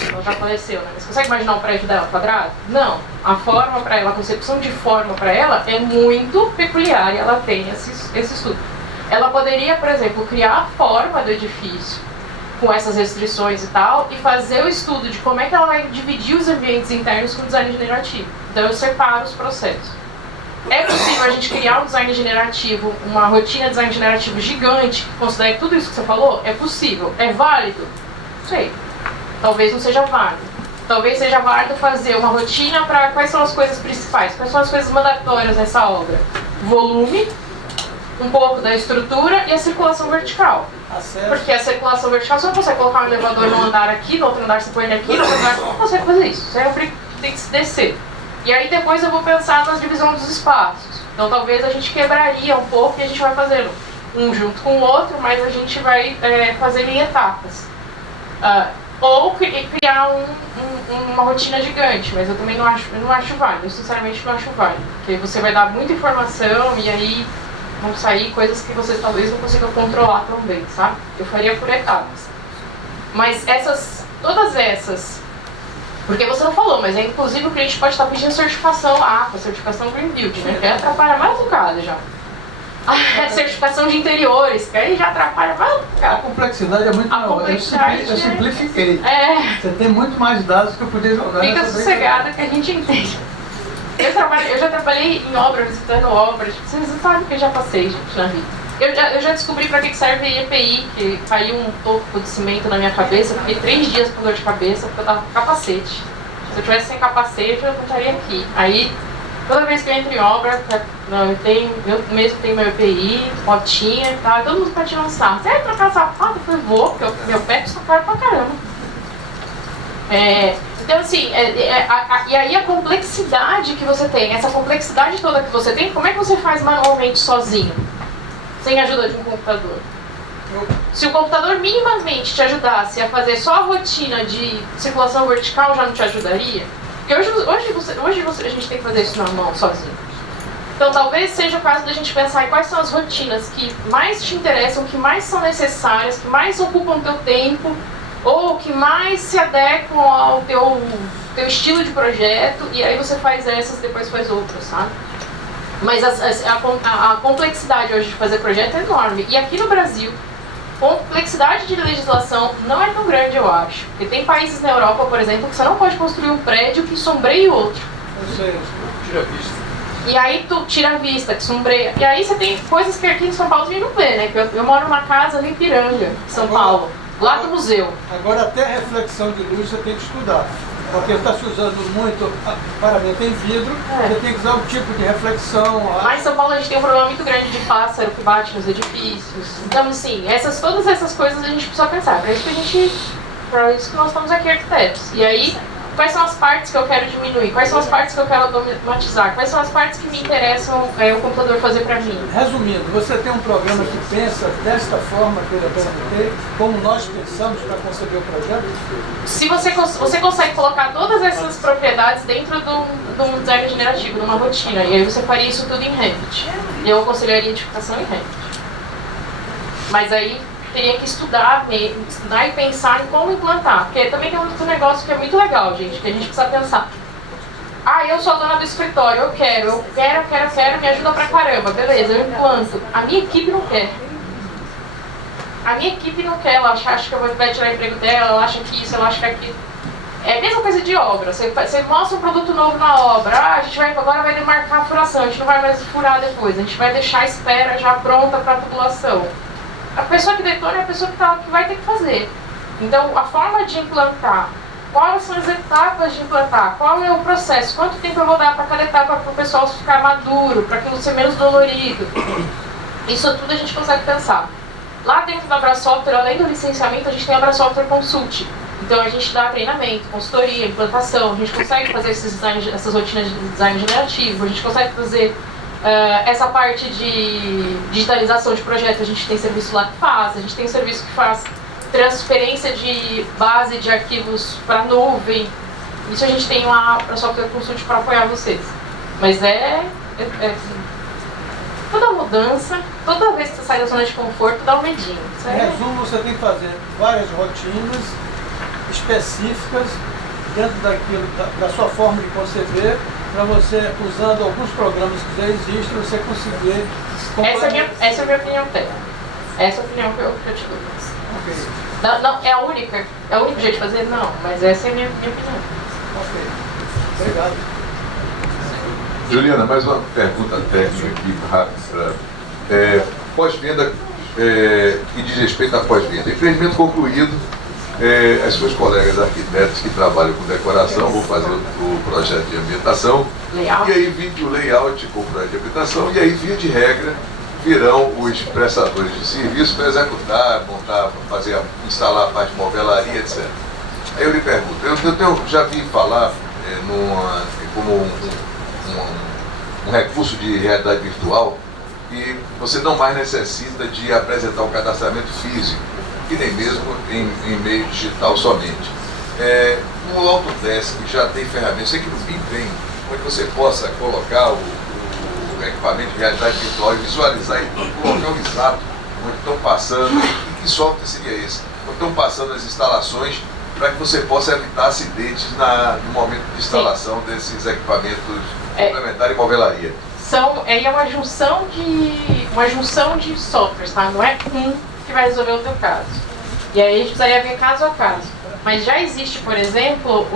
Ela já faleceu, né? Você consegue imaginar um prédio dela quadrado? Não. A forma para ela, a concepção de forma para ela é muito peculiar e ela tem esse estudo. Ela poderia, por exemplo, criar a forma do edifício com essas restrições e tal, e fazer o estudo de como é que ela vai dividir os ambientes internos com o design generativo. Então eu separo os processos. É possível a gente criar um design generativo, uma rotina de design generativo gigante, que considere tudo isso que você falou? É possível. É válido? Não sei. Talvez não seja válido. Talvez seja válido fazer uma rotina para quais são as coisas principais, quais são as coisas mandatórias nessa obra. Volume, um pouco da estrutura e a circulação vertical. Porque a circulação vertical, você não consegue colocar um elevador num andar aqui, no outro andar você põe ele aqui, no outro andar você não consegue fazer isso. Sempre tem que se descer. E aí depois eu vou pensar nas divisões dos espaços. Então talvez a gente quebraria um pouco e a gente vai fazendo um junto com o outro, mas a gente vai fazendo em etapas. Ou criar uma rotina gigante, mas eu também não acho válido. Eu sinceramente não acho válido. Porque você vai dar muita informação e aí vão sair coisas que vocês talvez não consigam controlar tão bem, sabe? Eu faria por etapas. Mas todas essas, porque você não falou, mas inclusive o cliente pode estar pedindo certificação a certificação Green Build, né? Que aí atrapalha mais um bocado já. A certificação de interiores, que aí já atrapalha mais um bocado. A complexidade é muito maior. Eu simplifiquei. Você tem muito mais dados que eu podia jogar. Fica sossegada que a gente entende. Eu já trabalhei em obras, visitando obras. Vocês sabem que eu já passei, gente, na vida. Eu já descobri para que serve a EPI, que caiu um toco de cimento na minha cabeça. Eu fiquei 3 dias com dor de cabeça, porque eu tava com capacete. Se eu tivesse sem capacete, eu não estaria aqui. Aí, toda vez que eu entro em obra, eu mesmo tenho meu EPI, botinha e tal, todo mundo pode tirar um sarro. Você vai trocar sapato? Eu falei, vou, porque meu pé é caro pra caramba. Então, assim, e aí a complexidade que você tem, essa complexidade toda que você tem, como é que você faz manualmente sozinho? Sem a ajuda de um computador? Se o computador minimamente te ajudasse a fazer só a rotina de circulação vertical, já não te ajudaria? Porque hoje a gente tem que fazer isso na mão, sozinho. Então talvez seja o caso da gente pensar em quais são as rotinas que mais te interessam, que mais são necessárias, que mais ocupam o teu tempo, ou que mais se adequam ao teu estilo de projeto, e aí você faz essas, depois faz outras, sabe? Mas a complexidade hoje de fazer projeto é enorme. E aqui no Brasil, complexidade de legislação não é tão grande, eu acho. Porque tem países na Europa, por exemplo, que você não pode construir um prédio que sombreie outro. Eu sei, tira a vista. E aí tu tira a vista, que sombreia. E aí você tem coisas que aqui em São Paulo a gente não vê, né? Eu moro numa casa ali em Piranga, São Paulo, lá do museu. Agora até a reflexão de luz você tem que estudar. Porque está se usando muito paramento em vidro, você tem que usar um tipo de reflexão. Lá em São Paulo a gente tem um problema muito grande de pássaro que bate nos edifícios. Então, assim, todas essas coisas a gente precisa pensar. Para isso que nós estamos aqui, arquitetos. E aí, quais são as partes que eu quero diminuir? Quais são as partes que eu quero automatizar? Quais são as partes que me interessam o computador fazer para mim? Resumindo, você tem um programa que pensa desta forma que eu apresentei, como nós pensamos para conceber o projeto? Se você consegue colocar todas essas propriedades dentro de um design generativo, numa rotina, e aí você faria isso tudo em Revit. E eu aconselharia edificação em Revit. Mas aí teria que estudar e pensar em como implantar. Porque também tem outro negócio que é muito legal, gente, que a gente precisa pensar. Eu sou a dona do escritório, eu quero, me ajuda pra caramba, beleza, eu implanto. A minha equipe não quer. A minha equipe não quer, ela acha que eu vou tirar o emprego dela, ela acha que isso, ela acha que aquilo. É a mesma coisa de obra, você mostra um produto novo na obra, a gente agora vai demarcar a furação, a gente não vai mais furar depois, a gente vai deixar a espera já pronta para a tubulação. A pessoa que detona é a pessoa que vai ter que fazer. Então, a forma de implantar, quais são as etapas de implantar, qual é o processo, quanto tempo eu vou dar para cada etapa para o pessoal ficar maduro, para aquilo ser menos dolorido. Isso tudo a gente consegue pensar. Lá dentro da Abra Software, além do licenciamento, a gente tem a Abra Software Consult. Então, a gente dá treinamento, consultoria, implantação, a gente consegue fazer essas rotinas de design generativo, a gente consegue fazer essa parte de digitalização de projeto, a gente tem serviço lá que faz, a gente tem serviço que faz transferência de base de arquivos para nuvem. Isso a gente tem lá para Software Consult para apoiar vocês. Mas toda mudança, toda vez que você sai da zona de conforto, dá um medinho. Em resumo, você tem que fazer várias rotinas específicas dentro da sua forma de conceber, para você, usando alguns programas que já existem, você conseguir... Essa é a minha opinião técnica. Essa é a opinião que eu te dou. Okay. Não, é o único jeito de fazer? Não, mas essa é a minha opinião. Ok. Obrigado. Juliana, mais uma pergunta técnica aqui, rápida. Pós-venda, que diz respeito à pós-venda. Empreendimento concluído, as suas colegas arquitetos que trabalham com decoração vão fazer o projeto de ambientação. Layout. E aí vem o layout com o projeto de ambientação, e aí, via de regra, virão os prestadores de serviço para executar, montar, instalar a parte de movelaria, etc. Aí eu lhe pergunto, eu já vi falar como um recurso de realidade virtual, e você não mais necessita de apresentar um cadastramento físico, e nem mesmo em meio digital somente. No Autodesk já tem ferramentas, sei que no BIM tem, onde você possa colocar o equipamento de realidade virtual e visualizar o local exato onde estão passando, e que software seria esse? Onde estão passando as instalações, para que você possa evitar acidentes no momento de instalação desses equipamentos complementares e movelaria. É uma junção de softwares, tá? Não é que vai resolver o teu caso. E aí a gente precisaria ver caso a caso. Mas já existe, por exemplo,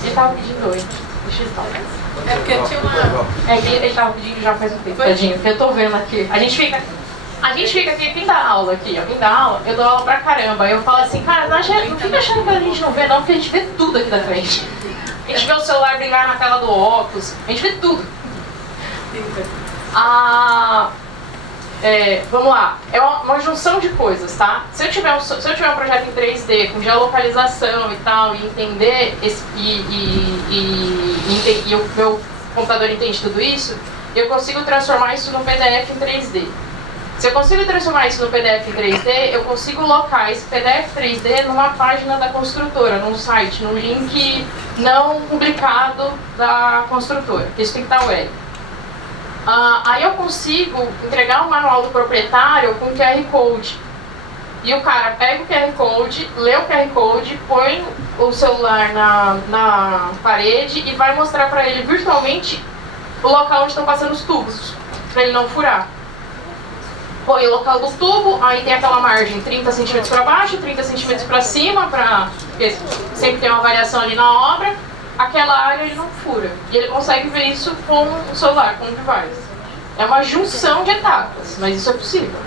ele estava pedindo oi. Deixa eu falar. É porque tinha uma... Ele estava pedindo já faz um tempo, tadinho, porque eu tô vendo aqui. A gente fica aqui, quem dá aula aqui, alguém dá aula, eu dou aula pra caramba. Eu falo assim, cara, não fica achando que a gente não vê não, porque a gente vê tudo aqui da frente. A gente vê o celular brilhar na tela do óculos, a gente vê tudo. Vamos lá, é uma junção de coisas, tá? Se eu tiver um projeto em 3D com geolocalização e tal, e entender e o meu computador entende tudo isso, eu consigo transformar isso num PDF em 3D. Se eu consigo transformar isso no PDF em 3D, eu consigo locar esse PDF 3D numa página da construtora, num site, num link não publicado da construtora. Isso tem que estar web. Aí eu consigo entregar o manual do proprietário com QR Code. E o cara pega o QR Code, lê o QR Code, põe o celular na parede e vai mostrar para ele virtualmente o local onde estão passando os tubos, para ele não furar. Põe o local do tubo, aí tem aquela margem 30 centímetros para baixo, 30 centímetros para cima, porque sempre tem uma variação ali na obra. Aquela área ele não fura. E ele consegue ver isso com o celular, com o device. É uma junção de etapas, mas isso é possível.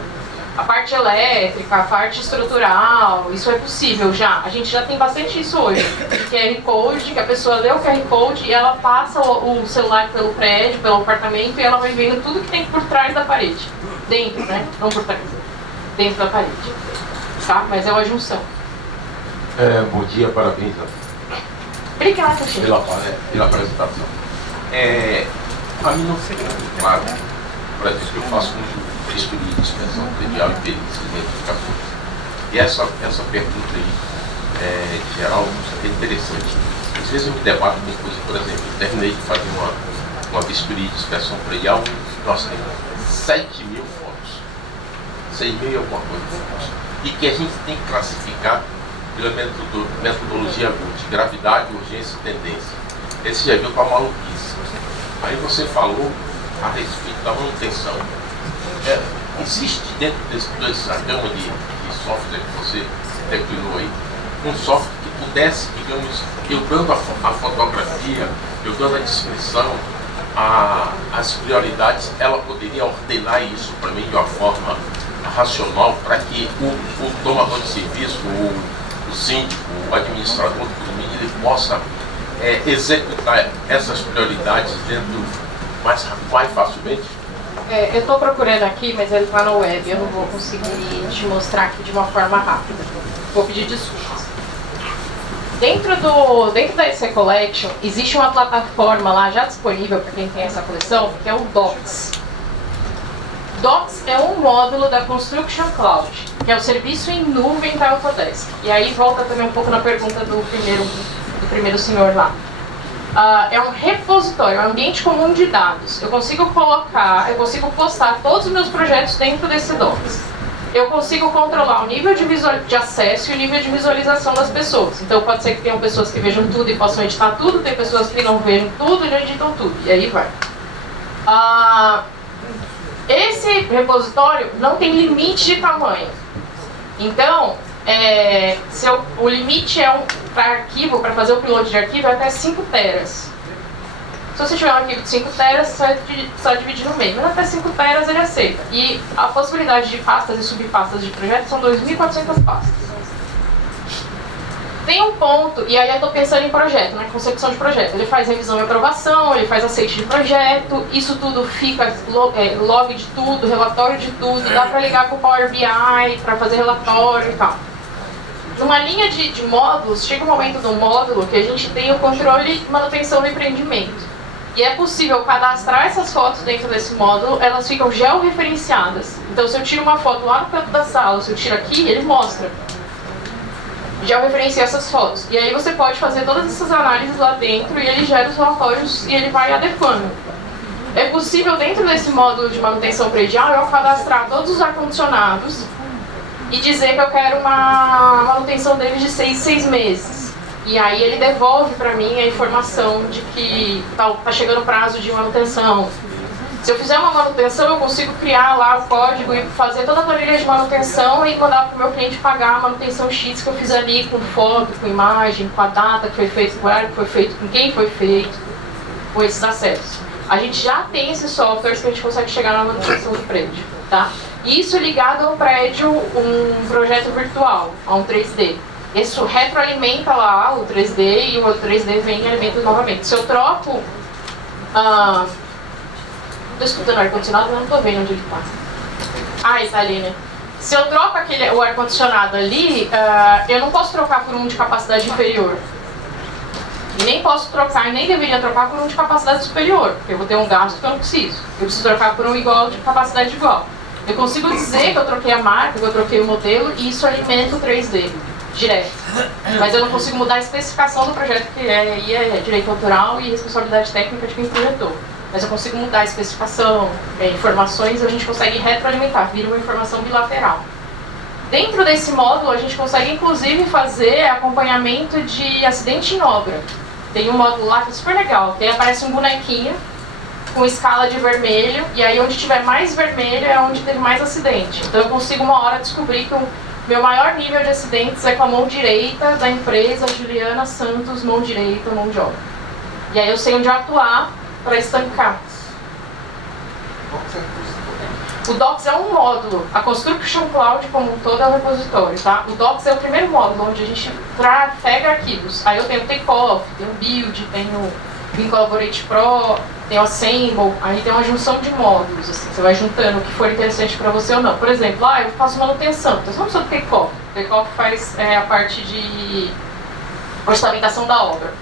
A parte elétrica, a parte estrutural, isso é possível já. A gente já tem bastante isso hoje. QR Code, que a pessoa lê o QR Code e ela passa o celular pelo prédio, pelo apartamento, e ela vai vendo tudo que tem por trás da parede. Dentro, né? Não por trás. Dentro da parede. Tá? Mas é uma junção. Bom dia, parabéns Obrigada, gente. pela apresentação. Para mim não fica muito claro, para dizer que eu faço muito vistoria de inspeção predial e perícia de identificações. E essa pergunta aí, de geral, é interessante. Às vezes eu me debato com coisa, por exemplo, eu terminei de fazer uma vistoria de inspeção predial, nossa, tem 7.000 fotos. 6.000 e alguma coisa de fotos. E que a gente tem que classificar pela metodologia GUT, gravidade, urgência e tendência. Esse já viu com a maluquice. Aí você falou a respeito da manutenção. Existe dentro dessa gama de software que você declinou aí, um software que pudesse, digamos, eu dando a fotografia, eu dando a descrição, as prioridades, ela poderia ordenar isso para mim de uma forma racional para que o tomador de serviço, o síndico, o administrador do condomínio, ele possa executar essas prioridades dentro mais facilmente? Eu estou procurando aqui, mas ele está no web, eu não vou conseguir te mostrar aqui de uma forma rápida. Vou pedir desculpas. Dentro da EC Collection, existe uma plataforma lá já disponível para quem tem essa coleção, que é o Docs. Docs é um módulo da Construction Cloud, que é o serviço em nuvem da Autodesk. E aí volta também um pouco na pergunta do primeiro senhor lá. É um repositório, é um ambiente comum de dados. Eu consigo postar todos os meus projetos dentro desse Docs. Eu consigo controlar o nível de acesso e o nível de visualização das pessoas. Então pode ser que tenham pessoas que vejam tudo e possam editar tudo, tem pessoas que não vejam tudo e não editam tudo. E aí vai. Esse repositório não tem limite de tamanho. Então, o limite para arquivo, para fazer o upload de arquivo, é até 5 teras. Se você tiver um arquivo de 5 teras, só dividir no meio. Mas até 5 teras ele aceita. E a possibilidade de pastas e subpastas de projeto são 2.400 pastas. Tem um ponto, e aí eu estou pensando em projeto, né? Concepção de projeto. Ele faz revisão e aprovação, ele faz aceite de projeto, isso tudo fica log de tudo, relatório de tudo, dá para ligar com o Power BI para fazer relatório e tal. Numa linha de módulos, chega um momento do módulo que a gente tem o controle e manutenção do empreendimento. E é possível cadastrar essas fotos dentro desse módulo, elas ficam georreferenciadas. Então, se eu tiro uma foto lá no canto da sala, se eu tiro aqui, ele mostra. Georreferencia essas fotos. E aí você pode fazer todas essas análises lá dentro e ele gera os relatórios e ele vai adequando. É possível, dentro desse módulo de manutenção predial, eu cadastrar todos os ar-condicionados e dizer que eu quero uma manutenção deles de 6 meses. E aí ele devolve para mim a informação de que tá chegando o prazo de manutenção. Se eu fizer uma manutenção, eu consigo criar lá o código e fazer toda a planilha de manutenção e mandar para o meu cliente pagar a manutenção X que eu fiz ali, com foto, com imagem, com a data que foi feito, com o horário que foi feito, com quem foi feito, com esses acessos. A gente já tem esses softwares que a gente consegue chegar na manutenção do prédio, tá? Isso ligado a um prédio, um projeto virtual, a um 3D. Isso retroalimenta lá o 3D e o 3D vem e alimenta novamente. Se eu troco... Estou escutando o ar-condicionado, mas não estou vendo onde ele está. Está ali, né? Se eu troco o ar-condicionado ali, eu não posso trocar por um de capacidade inferior. E nem posso trocar, e nem deveria trocar por um de capacidade superior, porque eu vou ter um gasto que eu não preciso. Eu preciso trocar por um igual de capacidade igual. Eu consigo dizer que eu troquei a marca, que eu troquei o modelo, e isso alimenta o 3D. direto. Mas eu não consigo mudar a especificação do projeto, que aí é direito autoral e responsabilidade técnica de quem projetou. Mas eu consigo mudar a especificação, informações, a gente consegue retroalimentar, vira uma informação bilateral. Dentro desse módulo, a gente consegue inclusive fazer acompanhamento de acidente em obra. Tem um módulo lá que é super legal, que aí aparece um bonequinho com escala de vermelho, e aí onde tiver mais vermelho é onde teve mais acidente. Então eu consigo uma hora descobrir que o meu maior nível de acidentes é com a mão direita da empresa Juliana Santos, mão direita, mão de obra. E aí eu sei onde atuar para estancar. O Docs é um módulo. A Construction Cloud como um todo é um repositório, tá? O Docs é o primeiro módulo onde a gente trafega arquivos. Aí eu tenho o Takeoff, tenho o Build, tenho o Vim Collaborate Pro, tem o Assemble, aí tem uma junção de módulos, assim, você vai juntando o que for interessante para você ou não. Por exemplo, eu faço manutenção, então você não precisa do Takeoff. O Takeoff faz a parte de orçamentação da obra.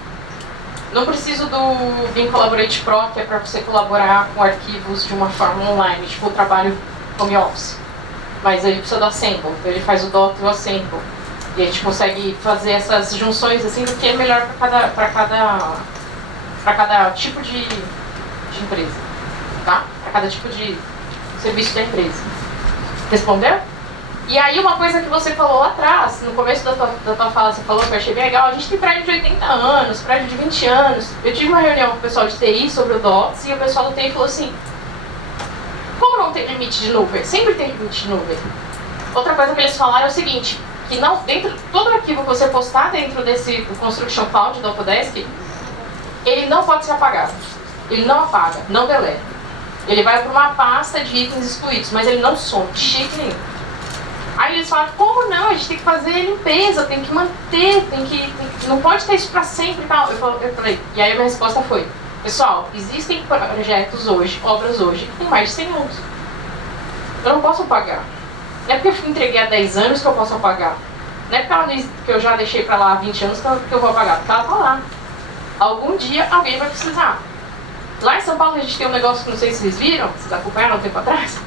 Não preciso do Vim Collaborate Pro, que é para você colaborar com arquivos de uma forma online, tipo o trabalho home office. Mas ele precisa do Assemble, ele faz o Docs e o Assemble. E a gente consegue fazer essas junções assim, do que é melhor para cada tipo de empresa, tá? Para cada tipo de serviço da empresa. Respondeu? E aí uma coisa que você falou lá atrás, no começo da tua fala, você falou que eu achei bem legal, a gente tem prédio de 80 anos, prédio de 20 anos. Eu tive uma reunião com o pessoal de TI sobre o Docs e o pessoal do TI falou assim, como não tem limite de nuvem? Sempre tem limite de nuvem. Outra coisa que eles falaram é o seguinte, que não, todo arquivo que você postar dentro desse Construction Cloud do Autodesk, ele não pode ser apagado. Ele não apaga, não deleta. Ele vai para uma pasta de itens excluídos, mas ele não some de jeito nenhum. Aí eles falaram, como não? A gente tem que fazer limpeza, tem que manter, não pode ter isso para sempre e tal. Eu falei, e aí a minha resposta foi, pessoal, existem projetos hoje, obras hoje, que tem mais de 100 anos. Eu não posso apagar. Não é porque eu entreguei há 10 anos que eu posso apagar. Não é porque eu já deixei para lá há 20 anos que eu vou apagar, porque ela está lá. Algum dia alguém vai precisar. Lá em São Paulo a gente tem um negócio que não sei se vocês viram, vocês acompanharam um tempo atrás,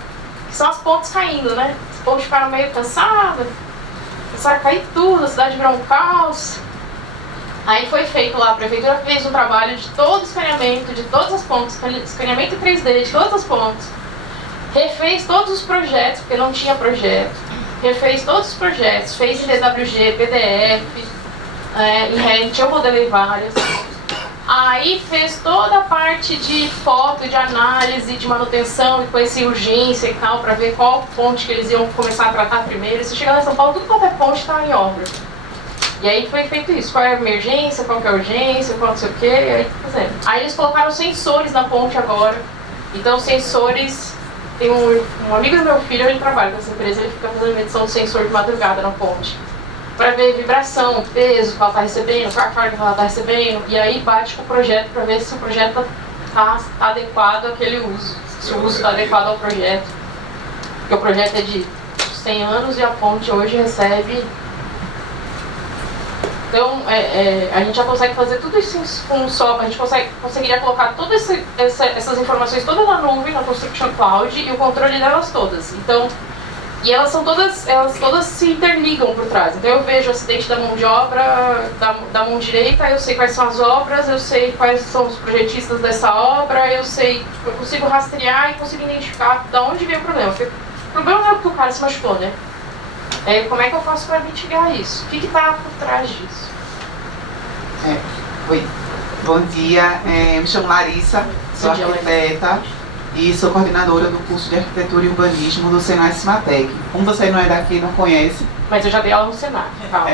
que são as pontes caindo, né? As pontes ficaram meio cansadas, começaram a cair tudo, a cidade virou um caos. Aí foi feito lá, a prefeitura fez um trabalho de todo o escaneamento, de todas as pontes, escaneamento 3D de todas as pontes, refez todos os projetos, porque não tinha projeto, refez todos os projetos, fez em DWG, PDF, em Revit, eu modelei várias. Aí fez toda a parte de foto, de análise, de manutenção, e conhecia urgência e tal, para ver qual ponte que eles iam começar a tratar primeiro. Se chegar lá em São Paulo, tudo quanto é ponte está em obra. E aí foi feito isso, qual é a emergência, qual que é a urgência, qual não sei o quê, e aí fazendo. Aí eles colocaram sensores na ponte agora. Então sensores, tem um amigo do meu filho, ele trabalha com essa empresa, ele fica fazendo medição de sensor de madrugada na ponte. Para ver vibração, peso que ela está recebendo, qual a carga que ela está recebendo, e aí bate com o projeto para ver se o projeto está adequado àquele uso, se o uso está adequado ao projeto. Porque o projeto é de 100 anos e a ponte hoje recebe. Então, a gente já consegue fazer tudo isso com um software, a gente conseguiria colocar todas essas informações todas na nuvem, na Construction Cloud, e o controle delas todas. Então, e elas todas se interligam por trás. Então eu vejo o acidente da mão de obra, da mão direita, eu sei quais são as obras, eu sei quais são os projetistas dessa obra, eu consigo rastrear e consigo identificar de onde veio o problema. Porque o problema não é porque o cara se machucou, né? Como é que eu faço para mitigar isso? O que está por trás disso? Oi, bom dia, me chamo Larissa, sou arquiteta e sou coordenadora do curso de Arquitetura e Urbanismo do Senai Cimatec. Como você não é daqui e não conhece... Mas eu já dei aula no Senai, calma.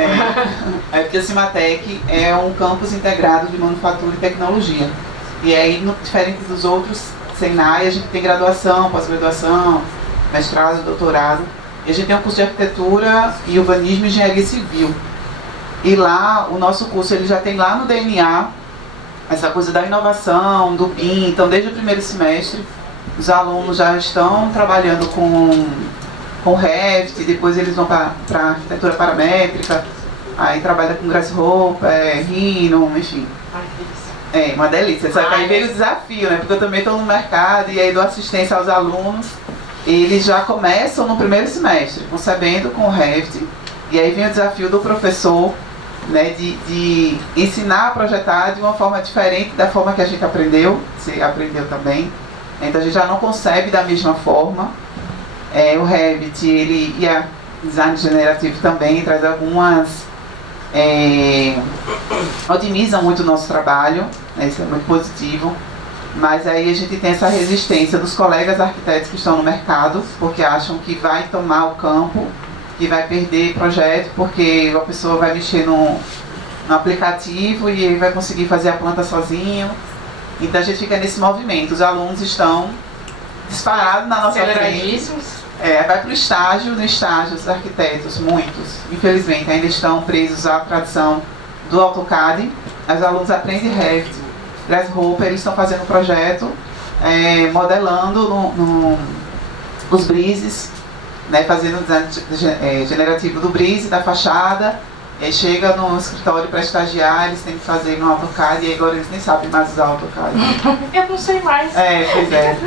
Porque o Cimatec é um campus integrado de manufatura e tecnologia. E aí, diferente dos outros Senai, a gente tem graduação, pós-graduação, mestrado, doutorado. E a gente tem um curso de Arquitetura e Urbanismo e Engenharia Civil. E lá, o nosso curso ele já tem lá no DNA essa coisa da inovação, do BIM. Então, desde o primeiro semestre, os alunos já estão trabalhando com Revit, depois eles vão para arquitetura paramétrica, aí trabalha com Grasshopper, Rhino, enfim. Uma delícia. Só que aí veio o desafio, né? Porque eu também estou no mercado e aí dou assistência aos alunos. Eles já começam no primeiro semestre, concebendo com o Revit, E aí vem o desafio do professor, né, de ensinar a projetar de uma forma diferente da forma que a gente aprendeu, você aprendeu também. Então a gente já não concebe da mesma forma. O Revit, ele e a design generativo também traz algumas... otimizam muito o nosso trabalho, né, isso é muito positivo. Mas aí a gente tem essa resistência dos colegas arquitetos que estão no mercado, porque acham que vai tomar o campo, que vai perder projeto, porque a pessoa vai mexer no aplicativo e ele vai conseguir fazer a planta sozinho. Então a gente fica nesse movimento. Os alunos estão disparados na nossa frente. Vai para o estágio, no estágio, os arquitetos, muitos, infelizmente, ainda estão presos à tradição do AutoCAD. Os alunos aprendem Revit, Grasshopper, eles estão fazendo um projeto, modelando os brises, né, fazendo o design generativo do brise, da fachada, chega no escritório para estagiar, eles têm que fazer no AutoCAD e agora eles nem sabem mais usar o AutoCAD. Eu não sei mais. Pois é.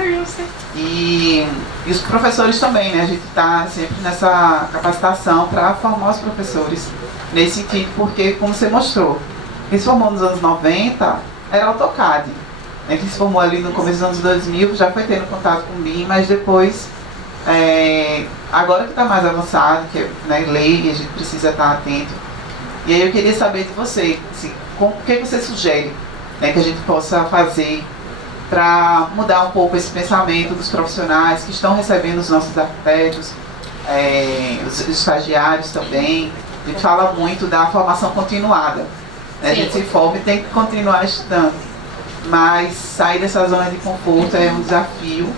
E os professores também, né? A gente está sempre nessa capacitação para formar os professores nesse sentido, porque, como você mostrou, quem se formou nos anos 90 era AutoCAD. Quem se formou ali no começo dos anos 2000 já foi tendo contato com o BIM, mas depois, agora que está mais avançado, que é, né, lei, a gente precisa estar atento. E aí eu queria saber de você, assim, o que você sugere, né, que a gente possa fazer para mudar um pouco esse pensamento dos profissionais que estão recebendo os nossos arquitetos, os estagiários também. A gente fala muito da formação continuada, né? A gente se forma e tem que continuar estudando, mas sair dessa zona de conforto é um desafio,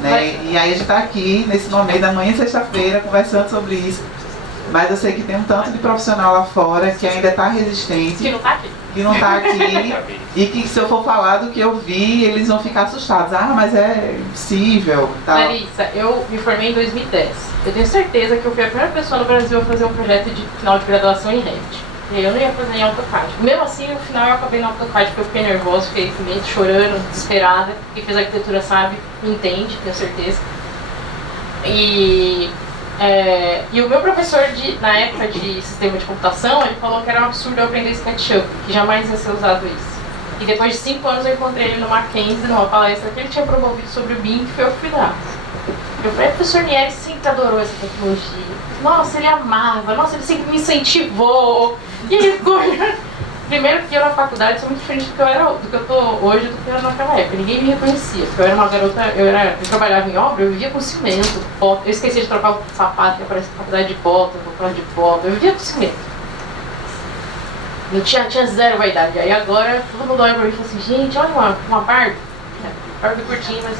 né? E aí a gente está aqui nesse momento da manhã, sexta-feira, conversando sobre isso. Mas eu sei que tem um tanto de profissional lá fora que ainda está resistente. Que não está aqui. Que não está aqui. E que se eu for falar do que eu vi, eles vão ficar assustados. Mas é impossível. Tá? Larissa, eu me formei em 2010. Eu tenho certeza que eu fui a primeira pessoa no Brasil a fazer um projeto de final de graduação em Revit. E eu não ia fazer em AutoCAD. Mesmo assim, no final eu acabei no AutoCAD porque eu fiquei nervosa, fiquei com medo, chorando, desesperada. Quem fez arquitetura sabe, entende, tenho certeza. E o meu professor, na época de sistema de computação, ele falou que era um absurdo eu aprender SketchUp, que jamais ia ser usado isso. E depois de 5 anos eu encontrei ele no Mackenzie, numa palestra que ele tinha promovido sobre o BIM, que foi eu que fui dar. Eu falei, professor Nieri sempre adorou essa tecnologia. Nossa, ele amava, nossa, ele sempre me incentivou. E ele ficou... Primeiro que eu na faculdade sou muito diferente do que eu tô hoje, do que eu era naquela época. Ninguém me reconhecia, porque eu era uma garota, eu trabalhava em obra, eu vivia com cimento, bota. Eu esqueci de trocar o sapato, que aparece na faculdade de bota, vou falar de bota, eu vivia com cimento. Eu tinha zero vaidade. Aí agora todo mundo olha pra mim e fala assim, gente, olha uma Barbie. Barbie curtinha, mas...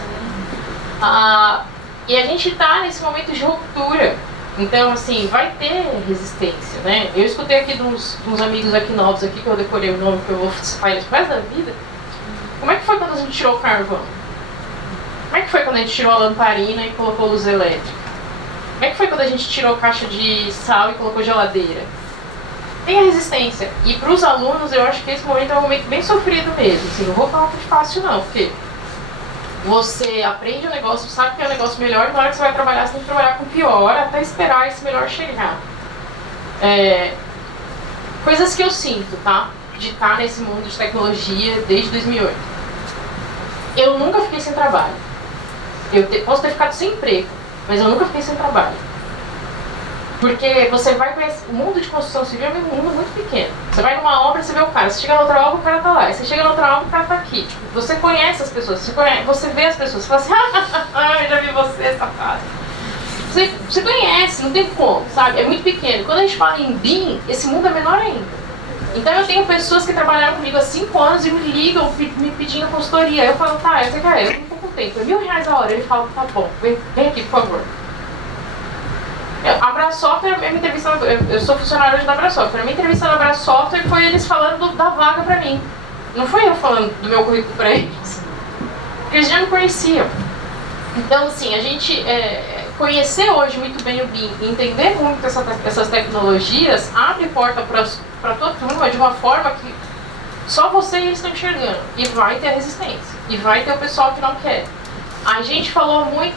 e a gente tá nesse momento de ruptura. Então, assim, vai ter resistência, né? Eu escutei aqui de uns amigos aqui novos, aqui, que eu decorei o nome, que eu vou falar isso pro resto da vida. Como é que foi quando a gente tirou o carvão? Como é que foi quando a gente tirou a lamparina e colocou luz elétrica? Como é que foi quando a gente tirou caixa de sal e colocou geladeira? Tem a resistência. E para os alunos, eu acho que esse momento é um momento bem sofrido mesmo. Assim, não vou falar que é fácil, não, porque... Você aprende o negócio, sabe que é um negócio melhor, e na hora que você vai trabalhar, você tem que trabalhar com o pior até esperar esse melhor chegar. Coisas que eu sinto, tá? De estar nesse mundo de tecnologia desde 2008. Eu nunca fiquei sem trabalho. Posso ter ficado sem emprego, mas eu nunca fiquei sem trabalho. Porque você vai conhecer... O mundo de construção civil é um mundo muito pequeno. Você vai numa obra, você vê o cara. Você chega na outra obra, o cara tá lá. E você chega na outra obra, o cara tá aqui. Tipo, você conhece as pessoas. Você vê as pessoas. Você fala assim, eu já vi você, safado. Você conhece, não tem como, sabe? É muito pequeno. Quando a gente fala em BIM, esse mundo é menor ainda. Então eu tenho pessoas que trabalharam comigo há 5 anos e me ligam me pedindo consultoria. Eu falo, tá, eu não tô com tempo. É R$1.000 a hora. Ele fala, tá bom, vem aqui, por favor. A Brasoftware, a minha entrevista, eu sou funcionária hoje da Brasoftware. A minha entrevista na Brasoftware foi eles falando da vaga pra mim. Não foi eu falando do meu currículo pra eles. Porque eles já me conheciam. Então, assim, a gente conhecer hoje muito bem o BIM, entender muito essas tecnologias, abre porta pra tua turma de uma forma que só você e eles estão enxergando. E vai ter resistência. E vai ter o pessoal que não quer. A gente falou muito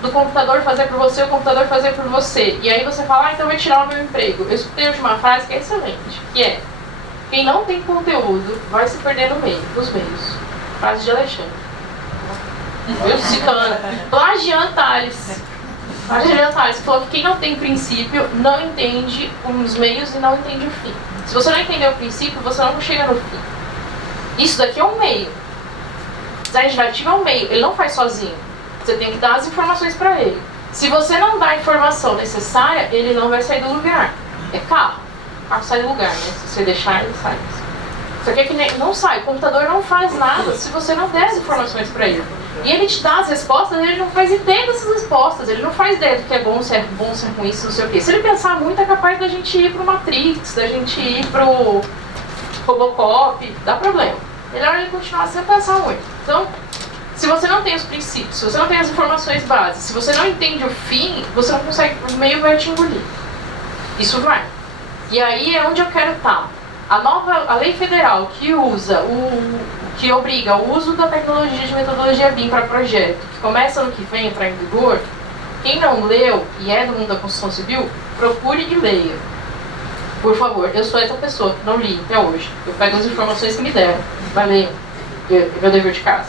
do computador fazer por você, o computador fazer por você. E aí você fala, então vai tirar o meu emprego. Eu escutei hoje uma frase que é excelente, que é: quem não tem conteúdo vai se perder no meio, nos meios. Frase de Alexandre. Eu citando. Plagiando Tales. Plagiando Tales falou que quem não tem princípio não entende os meios e não entende o fim. Se você não entender o princípio, você não chega no fim. Isso daqui é um meio. Design gerativo é um meio, ele não faz sozinho. Você tem que dar as informações para ele. Se você não dá a informação necessária, ele não vai sair do lugar. É carro. O carro sai do lugar, né? Se você deixar, ele sai. Só que é que nem, não sai. O computador não faz nada se você não der as informações para ele. E ele te dá as respostas, ele não faz ideia dessas respostas. Ele não faz ideia do que é bom, se é ruim, se não sei o quê. Se ele pensar muito, é capaz da gente ir pro Matrix, da gente ir pro Robocop. Dá problema. Melhor ele continuar sem pensar muito. Então, se você não tem os princípios, se você não tem as informações básicas, se você não entende o fim, você não consegue, o meio vai te engolir. Isso vai. E aí é onde eu quero estar. A lei federal que que obriga o uso da tecnologia de metodologia BIM para projeto, que começa no que vem a entrar em vigor, quem não leu e é do mundo da construção civil, procure e leia. Por favor, eu sou essa pessoa que não li até hoje. Eu pego as informações que me deram. Vai ler. Meu dever de casa.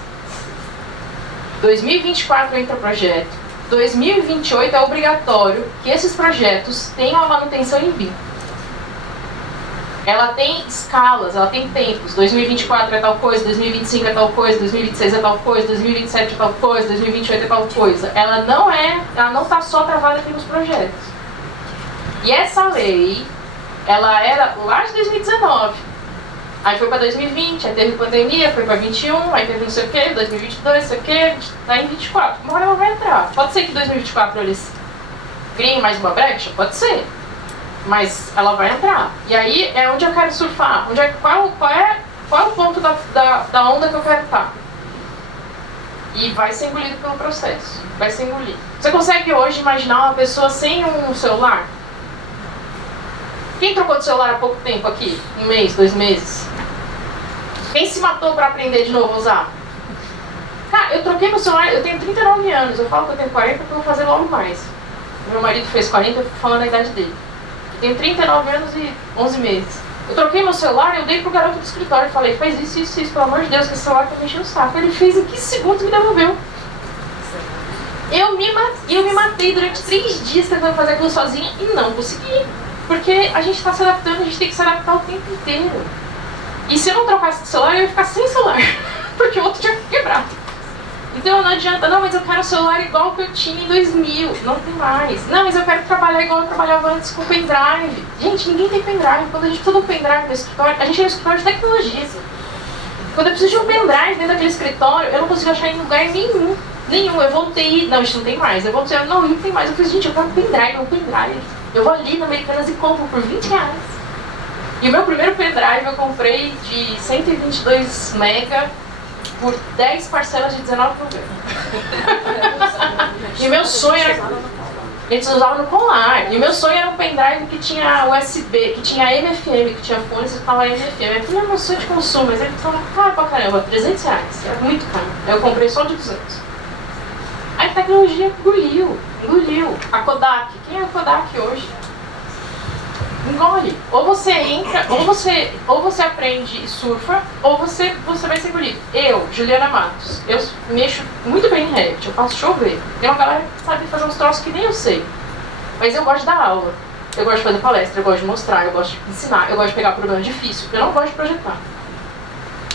2024 entra o projeto. 2028 é obrigatório que esses projetos tenham a manutenção em BIM. Ela tem escalas, ela tem tempos. 2024 é tal coisa, 2025 é tal coisa, 2026 é tal coisa, 2027 é tal coisa, 2028 é tal coisa. Ela não está só travada aqui nos projetos. E essa lei, ela era lá de 2019. Aí foi para 2020, aí teve pandemia, foi para 21, aí teve não sei o que, 2022, não sei o que, tá em 24. Uma hora ela vai entrar. Pode ser que em 2024 eles criem mais uma brecha? Pode ser. Mas ela vai entrar. E aí é onde eu quero surfar. Qual é o ponto da onda que eu quero estar? E vai ser engolido pelo processo. Vai ser engolido. Você consegue hoje imaginar uma pessoa sem um celular? Quem trocou de celular há pouco tempo aqui? 1 mês, 2 meses? Quem se matou para aprender de novo a usar? Cara, eu troquei meu celular, eu tenho 39 anos, eu falo que eu tenho 40 porque eu vou fazer logo mais. Meu marido fez 40, eu tô falando a idade dele. Eu tenho 39 anos e 11 meses. Eu troquei meu celular, eu dei pro garoto do escritório e falei, faz isso, isso, isso, pelo amor de Deus, que esse celular tá me enchendo o saco. Ele fez em 15 segundos e me devolveu. Eu me matei durante 3 dias tentando fazer aquilo sozinha e não consegui. Porque a gente está se adaptando, a gente tem que se adaptar o tempo inteiro. E se eu não trocasse de celular, eu ia ficar sem celular. Porque o outro tinha quebrado. Então não adianta, não, mas eu quero um celular igual que eu tinha em 2000. Não tem mais. Não, mas eu quero trabalhar igual eu trabalhava antes com pendrive. Gente, ninguém tem pendrive. Quando a gente precisa de um pendrive no escritório, a gente é um escritório de tecnologia. Quando eu preciso de um pendrive dentro daquele escritório, eu não consigo achar em lugar nenhum. Eu voltei, não, isso não tem mais. Eu voltei, não tem mais. Eu falei, gente, eu quero um pendrive. Eu vou ali na Americanas e compro por R$20. E o meu primeiro pendrive eu comprei de 122 mega por 10 parcelas de R$19. E meu sonho era... Eles usavam no colar. E o meu sonho era um pendrive que tinha USB, que tinha MFM, que tinha fones e ficava MFM. Aquilo é meu sonho de consumo, mas ele estava caro pra caramba, R$300. Era muito caro. Eu comprei só de 200. A tecnologia engoliu. A Kodak. Quem é a Kodak hoje? Engole. Ou você entra, ou você aprende e surfa, ou você vai ser engolido. Eu, Juliana Matos, eu mexo muito bem em Revit, eu faço chover. Tem uma galera que sabe fazer uns troços que nem eu sei. Mas eu gosto de dar aula. Eu gosto de fazer palestra, eu gosto de mostrar, eu gosto de ensinar, eu gosto de pegar problema difícil. Eu não gosto de projetar.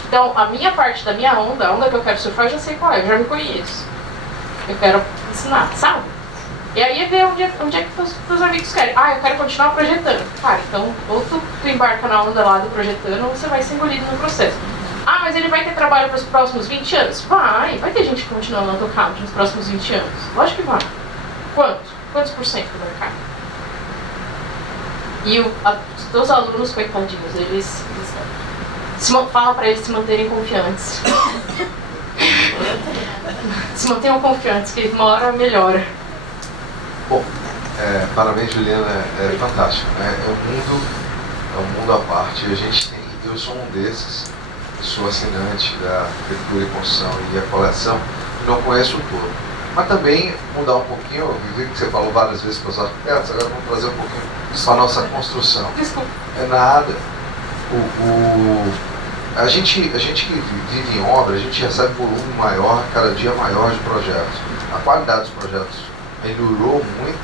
Então, a minha parte da minha onda, a onda que eu quero surfar, eu já sei qual é, eu já me conheço. Eu quero ensinar, sabe? E aí é ver onde é que os amigos querem. Eu quero continuar projetando. Cara, então, ou tu embarca na onda lá do projetando, ou você vai ser engolido no processo. Mas ele vai ter trabalho para os próximos 20 anos? Vai ter gente que continua no AutoCAD nos próximos 20 anos. Lógico que vai. Quantos por cento do mercado? E os teus alunos, coitadinhos, eles fala para eles se manterem confiantes. Se mantenham confiantes, que uma hora melhora. Bom, parabéns, Juliana, é fantástico, né? É um mundo à parte. Eu sou um desses, sou assinante da Arquitetura e Construção e a coleção não conhece o todo. Mas também mudar um pouquinho, eu vi que você falou várias vezes para os arquitetos, agora vamos trazer um pouquinho para a nossa construção. Desculpa. É nada. A gente que vive em obra, a gente recebe volume maior, cada dia maior de projetos. A qualidade dos projetos melhorou muito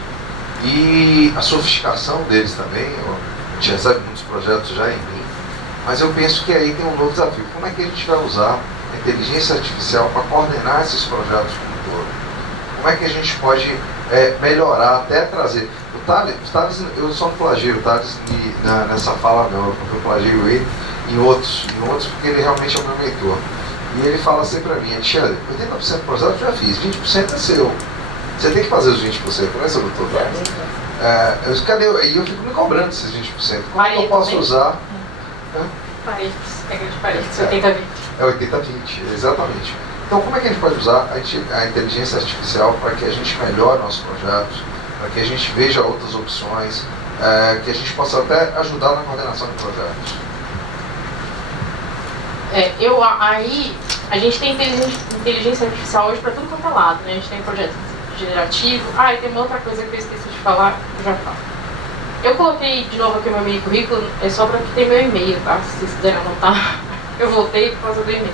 e a sofisticação deles também. A gente recebe muitos projetos já em mim, mas eu penso que aí tem um novo desafio. Como é que a gente vai usar a inteligência artificial para coordenar esses projetos como um todo? Como é que a gente pode melhorar, até trazer... O Thales, eu só não plagio o Thales nessa fala não, porque eu plagio ele em outros, porque ele realmente é o meu mentor. E ele fala assim para mim, Alexandre, 80% do projeto eu já fiz, 20% é seu. Você tem que fazer os 20%, não é, seu doutor Thales? Cadê eu? E eu fico me cobrando esses 20%. Como é que eu posso usar? Paredes, regra de paredes, 80-20. É 80-20, exatamente. Então, como é que a gente pode usar a inteligência artificial para que a gente melhore nossos projetos, para que a gente veja outras opções, que a gente possa até ajudar na coordenação de projetos? Aí a gente tem inteligência artificial hoje para tudo quanto é lado, né? A gente tem projeto generativo. E tem uma outra coisa que eu esqueci de falar, eu já falo. Eu coloquei de novo aqui o meu mini currículo, é só para que tenha meu e-mail, tá? Se vocês quiserem anotar, eu voltei por causa do e-mail.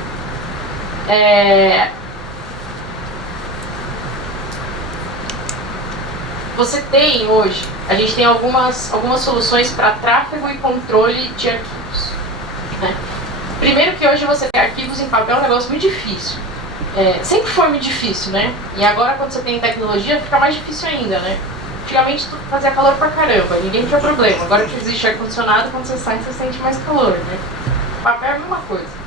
Você tem hoje, a gente tem algumas soluções para tráfego e controle de arquivos, né? Primeiro que hoje você ter arquivos em papel é um negócio muito difícil. Sempre foi muito difícil, né? E agora quando você tem tecnologia fica mais difícil ainda, né? Antigamente tudo fazia calor pra caramba, ninguém tinha problema. Agora que existe ar-condicionado, quando você sai você sente mais calor, né? Papel é a mesma coisa.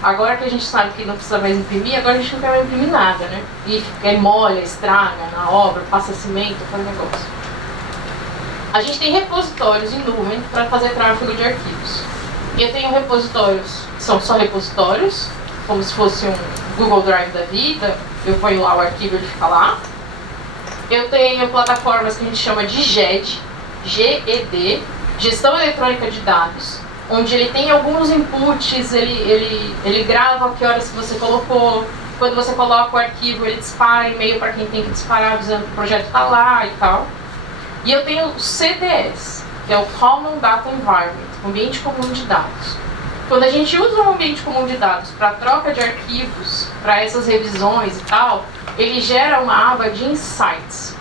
Agora que a gente sabe que não precisa mais imprimir, agora a gente não quer mais imprimir nada, né? E molha, estraga na obra, passa cimento, faz negócio. A gente tem repositórios em nuvem para fazer tráfego de arquivos. Eu tenho repositórios que são só repositórios, como se fosse um Google Drive da vida, eu ponho lá o arquivo e ele fica lá. Eu tenho plataformas que a gente chama de GED, GED, Gestão Eletrônica de Dados, onde ele tem alguns inputs, ele grava que horas que você colocou, quando você coloca o arquivo ele dispara e-mail para quem tem que disparar avisando que o projeto está lá e tal. E eu tenho o CDS, que é o Common Data Environment, Ambiente Comum de Dados. Quando a gente usa um ambiente comum de dados para troca de arquivos, para essas revisões e tal, ele gera uma aba de insights.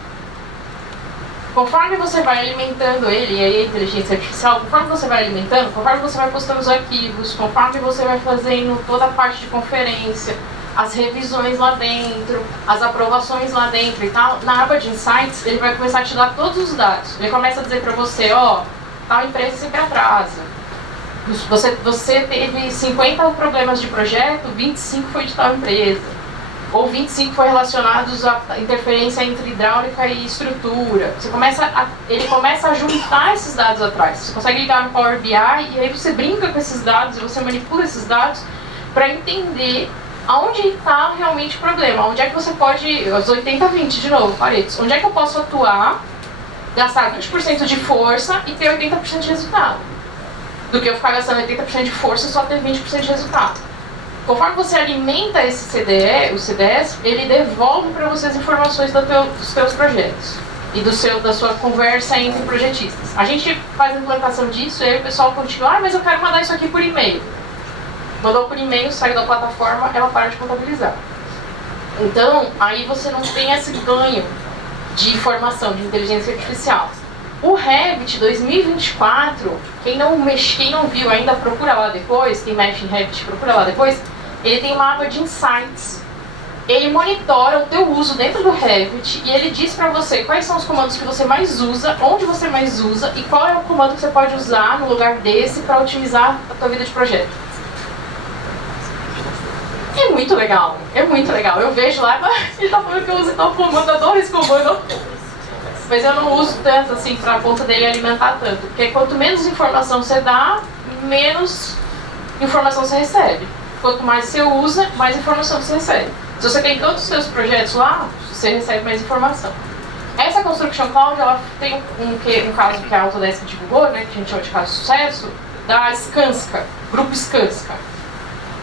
Conforme você vai alimentando ele, e aí a inteligência artificial, conforme você vai alimentando, conforme você vai postando os arquivos, conforme você vai fazendo toda a parte de conferência, as revisões lá dentro, as aprovações lá dentro e tal, na aba de insights, ele vai começar a te dar todos os dados. Ele começa a dizer para você, tal empresa sempre atrasa. Você teve 50 problemas de projeto, 25 foi de tal empresa. Ou 25 foi relacionados à interferência entre hidráulica e estrutura. Ele começa a juntar esses dados atrás. Você consegue ligar no Power BI e aí você brinca com esses dados, você manipula esses dados para entender aonde está realmente o problema. Onde é que você pode, os 80-20 de novo, Paredes, onde é que eu posso atuar, gastar 20% de força e ter 80% de resultado. Do que eu ficar gastando 80% de força e só ter 20% de resultado. Conforme você alimenta esse CDE, o CDS, ele devolve para você as informações dos seus projetos e da sua conversa entre projetistas. A gente faz a implantação disso e aí o pessoal continua, mas eu quero mandar isso aqui por e-mail. Mandou por e-mail, saiu da plataforma, ela para de contabilizar. Então, aí você não tem esse ganho de informação, de inteligência artificial. O Revit 2024, quem não viu ainda, procura lá depois, quem mexe em Revit, procura lá depois, ele tem uma aba de insights. Ele monitora o teu uso dentro do Revit e ele diz para você quais são os comandos que você mais usa, onde você mais usa e qual é o comando que você pode usar no lugar desse para otimizar a tua vida de projeto. É muito legal, é muito legal. Eu vejo lá, ele tá falando que eu uso tal comando, adoro esse comando. Mas eu não uso tanto assim para a ponta dele alimentar tanto. Porque quanto menos informação você dá, menos informação você recebe. Quanto mais você usa, mais informação você recebe. Se você tem todos os seus projetos lá, você recebe mais informação. Essa Construction Cloud, ela tem um caso que a Autodesk divulgou, né, que a gente chama de caso de sucesso, da Skanska, Grupo Skanska.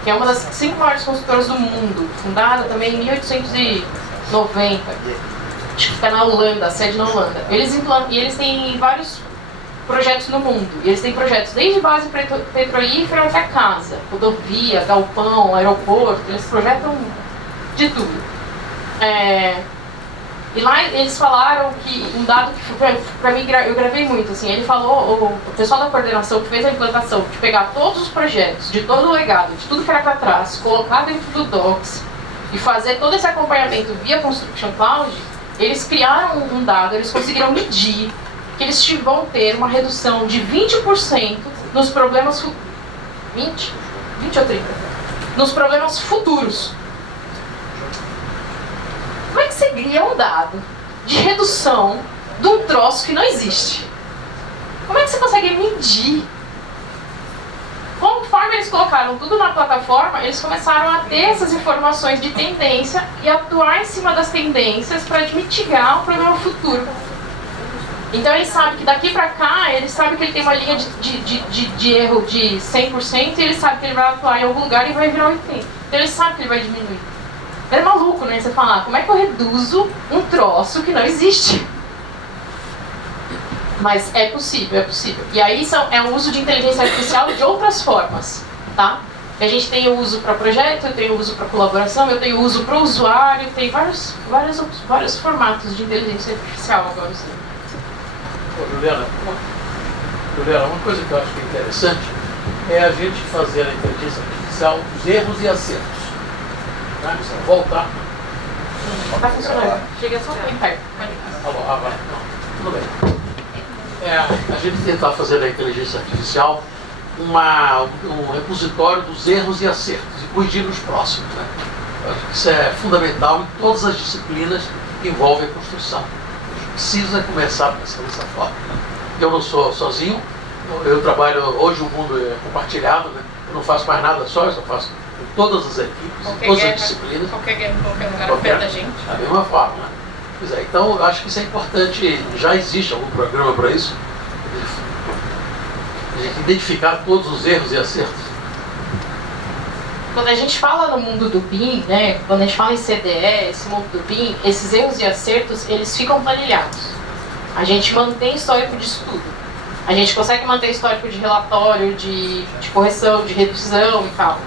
que é uma das 5 maiores consultoras do mundo, fundada também em 1890, acho que fica na Holanda, a sede na Holanda. E eles têm vários projetos no mundo. E eles têm projetos desde base petrolífera até casa, rodovia, galpão, aeroporto, eles projetam de tudo. E lá eles falaram que um dado que para mim eu gravei muito, assim, ele falou, o pessoal da coordenação que fez a implantação, de pegar todos os projetos, de todo o legado, de tudo que era para trás, colocar dentro do Docs e fazer todo esse acompanhamento via Construction Cloud, eles criaram um dado, eles conseguiram medir que eles vão ter uma redução de 20% nos problemas 20 ou 30? Nos problemas futuros. Como é que você cria um dado de redução de um troço que não existe? Como é que você consegue medir? Conforme eles colocaram tudo na plataforma, eles começaram a ter essas informações de tendência e atuar em cima das tendências para mitigar o problema futuro. Então ele sabe que daqui para cá, ele sabe que ele tem uma linha de erro de 100% e ele sabe que ele vai atuar em algum lugar e vai virar 80%. Então ele sabe que ele vai diminuir. É maluco, né? Você falar, como é que eu reduzo um troço que não existe? Mas é possível, é possível. E aí é um uso de inteligência artificial de outras formas, tá? A gente tem o uso para projeto, eu tenho o uso para colaboração, eu tenho o uso para o usuário, tem vários formatos de inteligência artificial agora. Juliana, uma coisa que eu acho que é interessante é a gente fazer a inteligência artificial dos erros e acertos. Tá? Voltar. Está funcionando. Chega só bem perto. Tudo bem. A gente tentar fazer da inteligência artificial um repositório dos erros e acertos e corrigir nos próximos. Né? Eu acho que isso é fundamental em todas as disciplinas que envolvem a construção. A gente precisa começar a pensar dessa forma. Eu não sou sozinho, eu trabalho, hoje o mundo é compartilhado, né? Eu não faço mais nada só, eu só faço com todas as equipes, em todas as disciplinas. Qualquer guerra, qualquer lugar perto da gente. Da mesma forma. Né? Pois é, então eu acho que isso é importante, já existe algum programa para isso, a gente identificar todos os erros e acertos. Quando a gente fala no mundo do BIM, né, quando a gente fala em CDE, esse mundo do BIM, esses erros e acertos, eles ficam planilhados. A gente mantém histórico de estudo. A gente consegue manter histórico de relatório, de correção, de revisão e tal.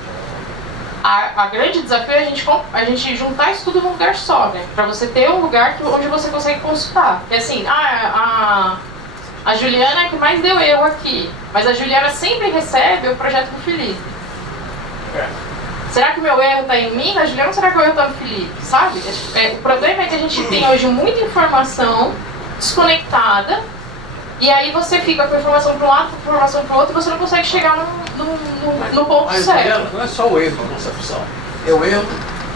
A grande desafio é a gente juntar isso tudo num lugar só, né? Para você ter um lugar onde você consegue consultar. Porque assim, a Juliana é que mais deu erro aqui, mas a Juliana sempre recebe o projeto do Felipe. Será que o meu erro está em mim, na Juliana, ou será que o erro está no Felipe? Sabe? O problema é que a gente tem hoje muita informação desconectada, e aí você fica com a informação para um lado, com a informação para o outro, e você não consegue chegar no ponto certo. Não é só o erro de concepção. É o erro,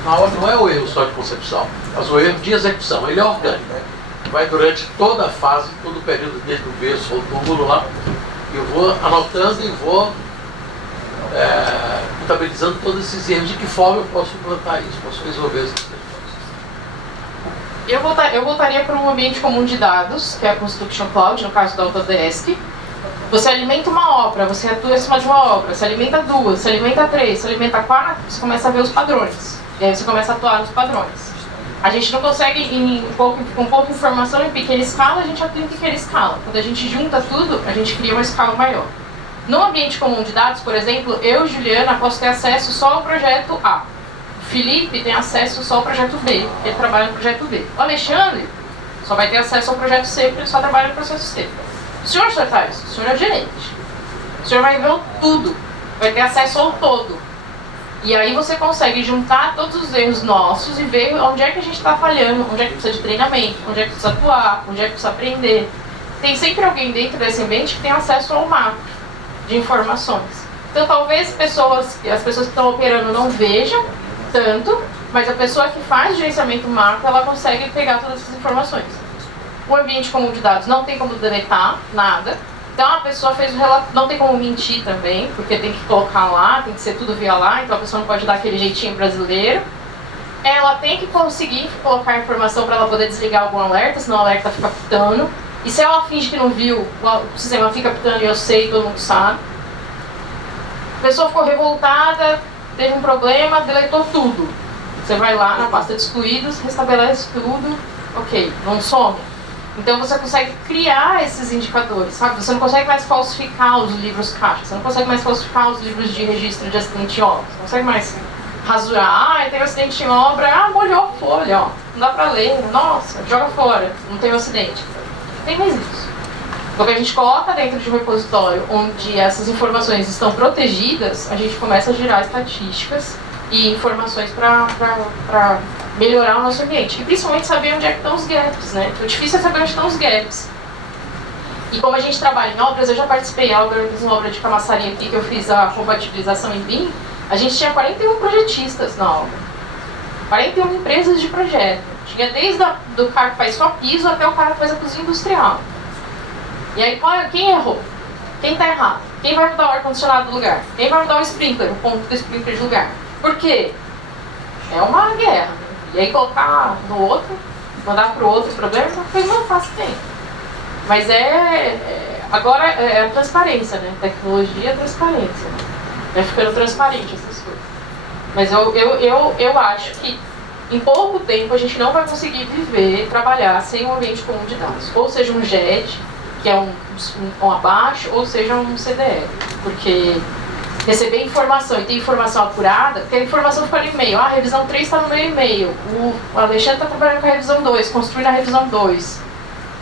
na hora não é o erro só de concepção, mas o erro de execução. Ele é orgânico. Vai durante toda a fase, todo o período, desde o berço ou do túmulo lá. Eu vou anotando e vou contabilizando todos esses erros. De que forma eu posso implantar isso, posso resolver essas questões. Eu voltaria para um ambiente comum de dados, que é a Construction Cloud, no caso da Autodesk. Você alimenta uma obra, você atua em cima de uma obra, você alimenta duas, você alimenta três, você alimenta quatro, você começa a ver os padrões. E aí você começa a atuar nos padrões. A gente não consegue, com pouca informação, em pequena escala, a gente atua em pequena escala. Quando a gente junta tudo, a gente cria uma escala maior. No ambiente comum de dados, por exemplo, eu, Juliana, posso ter acesso só ao projeto A. O Felipe tem acesso só ao projeto B, ele trabalha no projeto B. O Alexandre só vai ter acesso ao projeto C, porque ele só trabalha no processo C. O senhor, Sr. Thales, o senhor é o gerente. O senhor vai ver tudo, vai ter acesso ao todo. E aí você consegue juntar todos os erros nossos e ver onde é que a gente está falhando, onde é que precisa de treinamento, onde é que precisa atuar, onde é que precisa aprender. Tem sempre alguém dentro desse ambiente que tem acesso ao macro de informações. Então talvez as pessoas que estão operando não vejam tanto, mas a pessoa que faz gerenciamento macro, ela consegue pegar todas essas informações. O ambiente comum de dados não tem como deletar nada. Então a pessoa fez o relatório, não tem como mentir também, porque tem que colocar lá, tem que ser tudo via lá, então a pessoa não pode dar aquele jeitinho brasileiro. Ela tem que conseguir colocar a informação para ela poder desligar algum alerta, senão o alerta fica pitando. E se ela finge que não viu, o sistema fica pitando e eu sei, todo mundo sabe. A pessoa ficou revoltada, teve um problema, deletou tudo. Você vai lá na pasta de excluídos, restabelece tudo, ok, não some. Então você consegue criar esses indicadores, sabe? Você não consegue mais falsificar os livros caixa, você não consegue mais falsificar os livros de registro de acidente em obra, você não consegue mais rasurar, tem um acidente em obra, molhou a folha, ó, não dá pra ler, nossa, joga fora, não tem um acidente. Não tem mais isso. Então, que a gente coloca dentro de um repositório onde essas informações estão protegidas, a gente começa a gerar estatísticas e informações para melhorar o nosso ambiente. E principalmente saber onde é que estão os gaps, né? O difícil é saber onde estão os gaps. E como a gente trabalha em obras, eu já participei em uma obra de camaçaria aqui, que eu fiz a compatibilização em BIM, a gente tinha 41 projetistas na obra. 41 empresas de projeto. Tinha desde do cara que faz só piso até o cara que faz a cozinha industrial. E aí, quem errou? Quem está errado? Quem vai mudar o ar-condicionado do lugar? Quem vai mudar o sprinkler, o ponto do sprinkler de lugar? Por quê? É uma guerra. Né? E aí colocar no outro, mandar para o outro problema, é uma coisa mais fácil que tem. Mas agora é a transparência, né? Tecnologia é transparência. Né? Vai ficando transparente essas coisas. Mas eu acho que em pouco tempo a gente não vai conseguir viver, trabalhar sem um ambiente comum de dados. Ou seja, um JED, que é um abaixo, ou seja, um CDE. Porque receber informação e ter informação apurada, porque a informação fica no e-mail. A revisão 3 está no meu e-mail. O Alexandre está trabalhando com a revisão 2, construindo a revisão 2.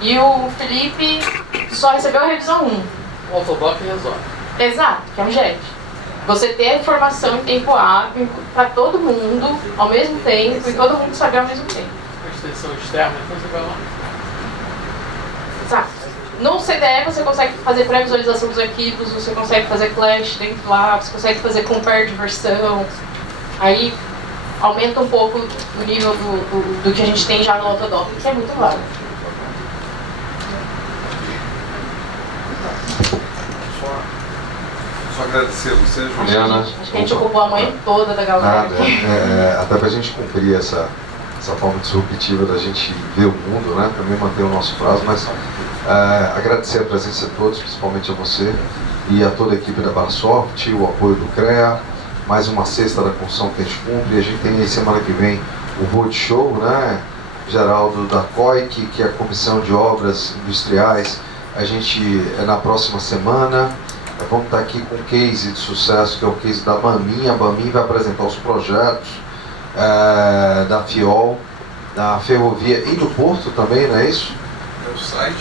E o Felipe só recebeu a revisão 1. O autoblock resolve. Exato, que é um JED. Você ter a informação em tempo hábil para todo mundo, ao mesmo tempo, e todo mundo saber ao mesmo tempo. A extensão externa, então você vai lá. Exato. No CDE você consegue fazer pré-visualização dos arquivos, você consegue fazer clash dentro lá, você consegue fazer compare de versão. Aí aumenta um pouco o nível do que a gente tem já no Autodoc, que é muito válido. Só agradecer a você, Juliana. Acho que a gente ocupou a manhã toda da galera. Nada, até para a gente cumprir essa forma disruptiva da gente ver o mundo, né? Também manter o nosso prazo, mas agradecer a presença de todos, principalmente a você e a toda a equipe da Barsoft, o apoio do CREA, mais uma sexta da construção que a gente cumpre. A gente tem aí semana que vem o Roadshow, né? Geraldo da COIC, que é a Comissão de Obras Industriais. A gente na próxima semana. Vamos estar aqui com um case de sucesso, que é o case da Bamin. A Bamin vai apresentar os projetos da FIOL, da ferrovia e do porto também, não é isso? É o site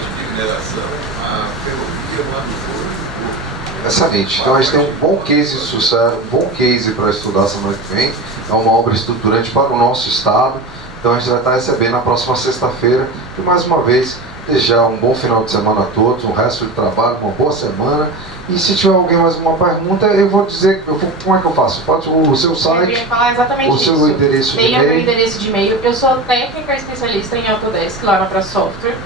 de mineração, a ferrovia, lá do porto. Excelente. Então a gente tem um bom case de sucesso, um bom case para estudar semana que vem. É uma obra estruturante para o nosso estado. Então a gente vai estar recebendo na próxima sexta-feira. E mais uma vez, desejar um bom final de semana a todos, um resto de trabalho, uma boa semana. E se tiver alguém mais uma pergunta, eu vou dizer, como é que eu faço? Pode o seu site, eu ia falar exatamente o seu isso. endereço de Tem e-mail. o meu endereço de e-mail. Eu sou técnica especialista em Autodesk, lá na Brasoftware.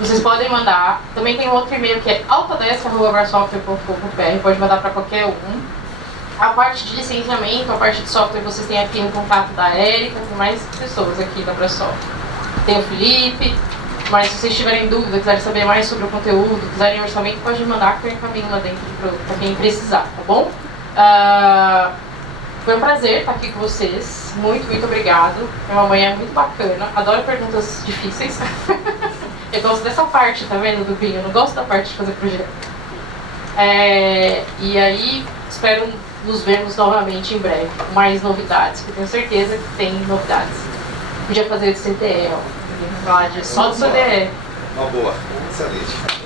Vocês podem mandar. Também tem um outro e-mail que é autodesk@brasoftware.com.br. Pode mandar para qualquer um. A parte de licenciamento, a parte de software, vocês têm aqui o contato da Érica, tem mais pessoas aqui da Brasoftware. Tem o Felipe. Mas se vocês tiverem dúvida, quiserem saber mais sobre o conteúdo, quiserem orçamento, pode mandar que eu encaminho lá dentro para quem precisar, tá bom? Foi um prazer estar aqui com vocês. Muito, muito obrigado. É uma manhã muito bacana. Adoro perguntas difíceis. Eu gosto dessa parte, tá vendo, do BIM? Eu não gosto da parte de fazer projeto. E aí, espero nos vermos novamente em breve, com mais novidades, porque tenho certeza que tem novidades. Podia fazer de CTE, ó. Falar só do CDE. Uma boa, excelente.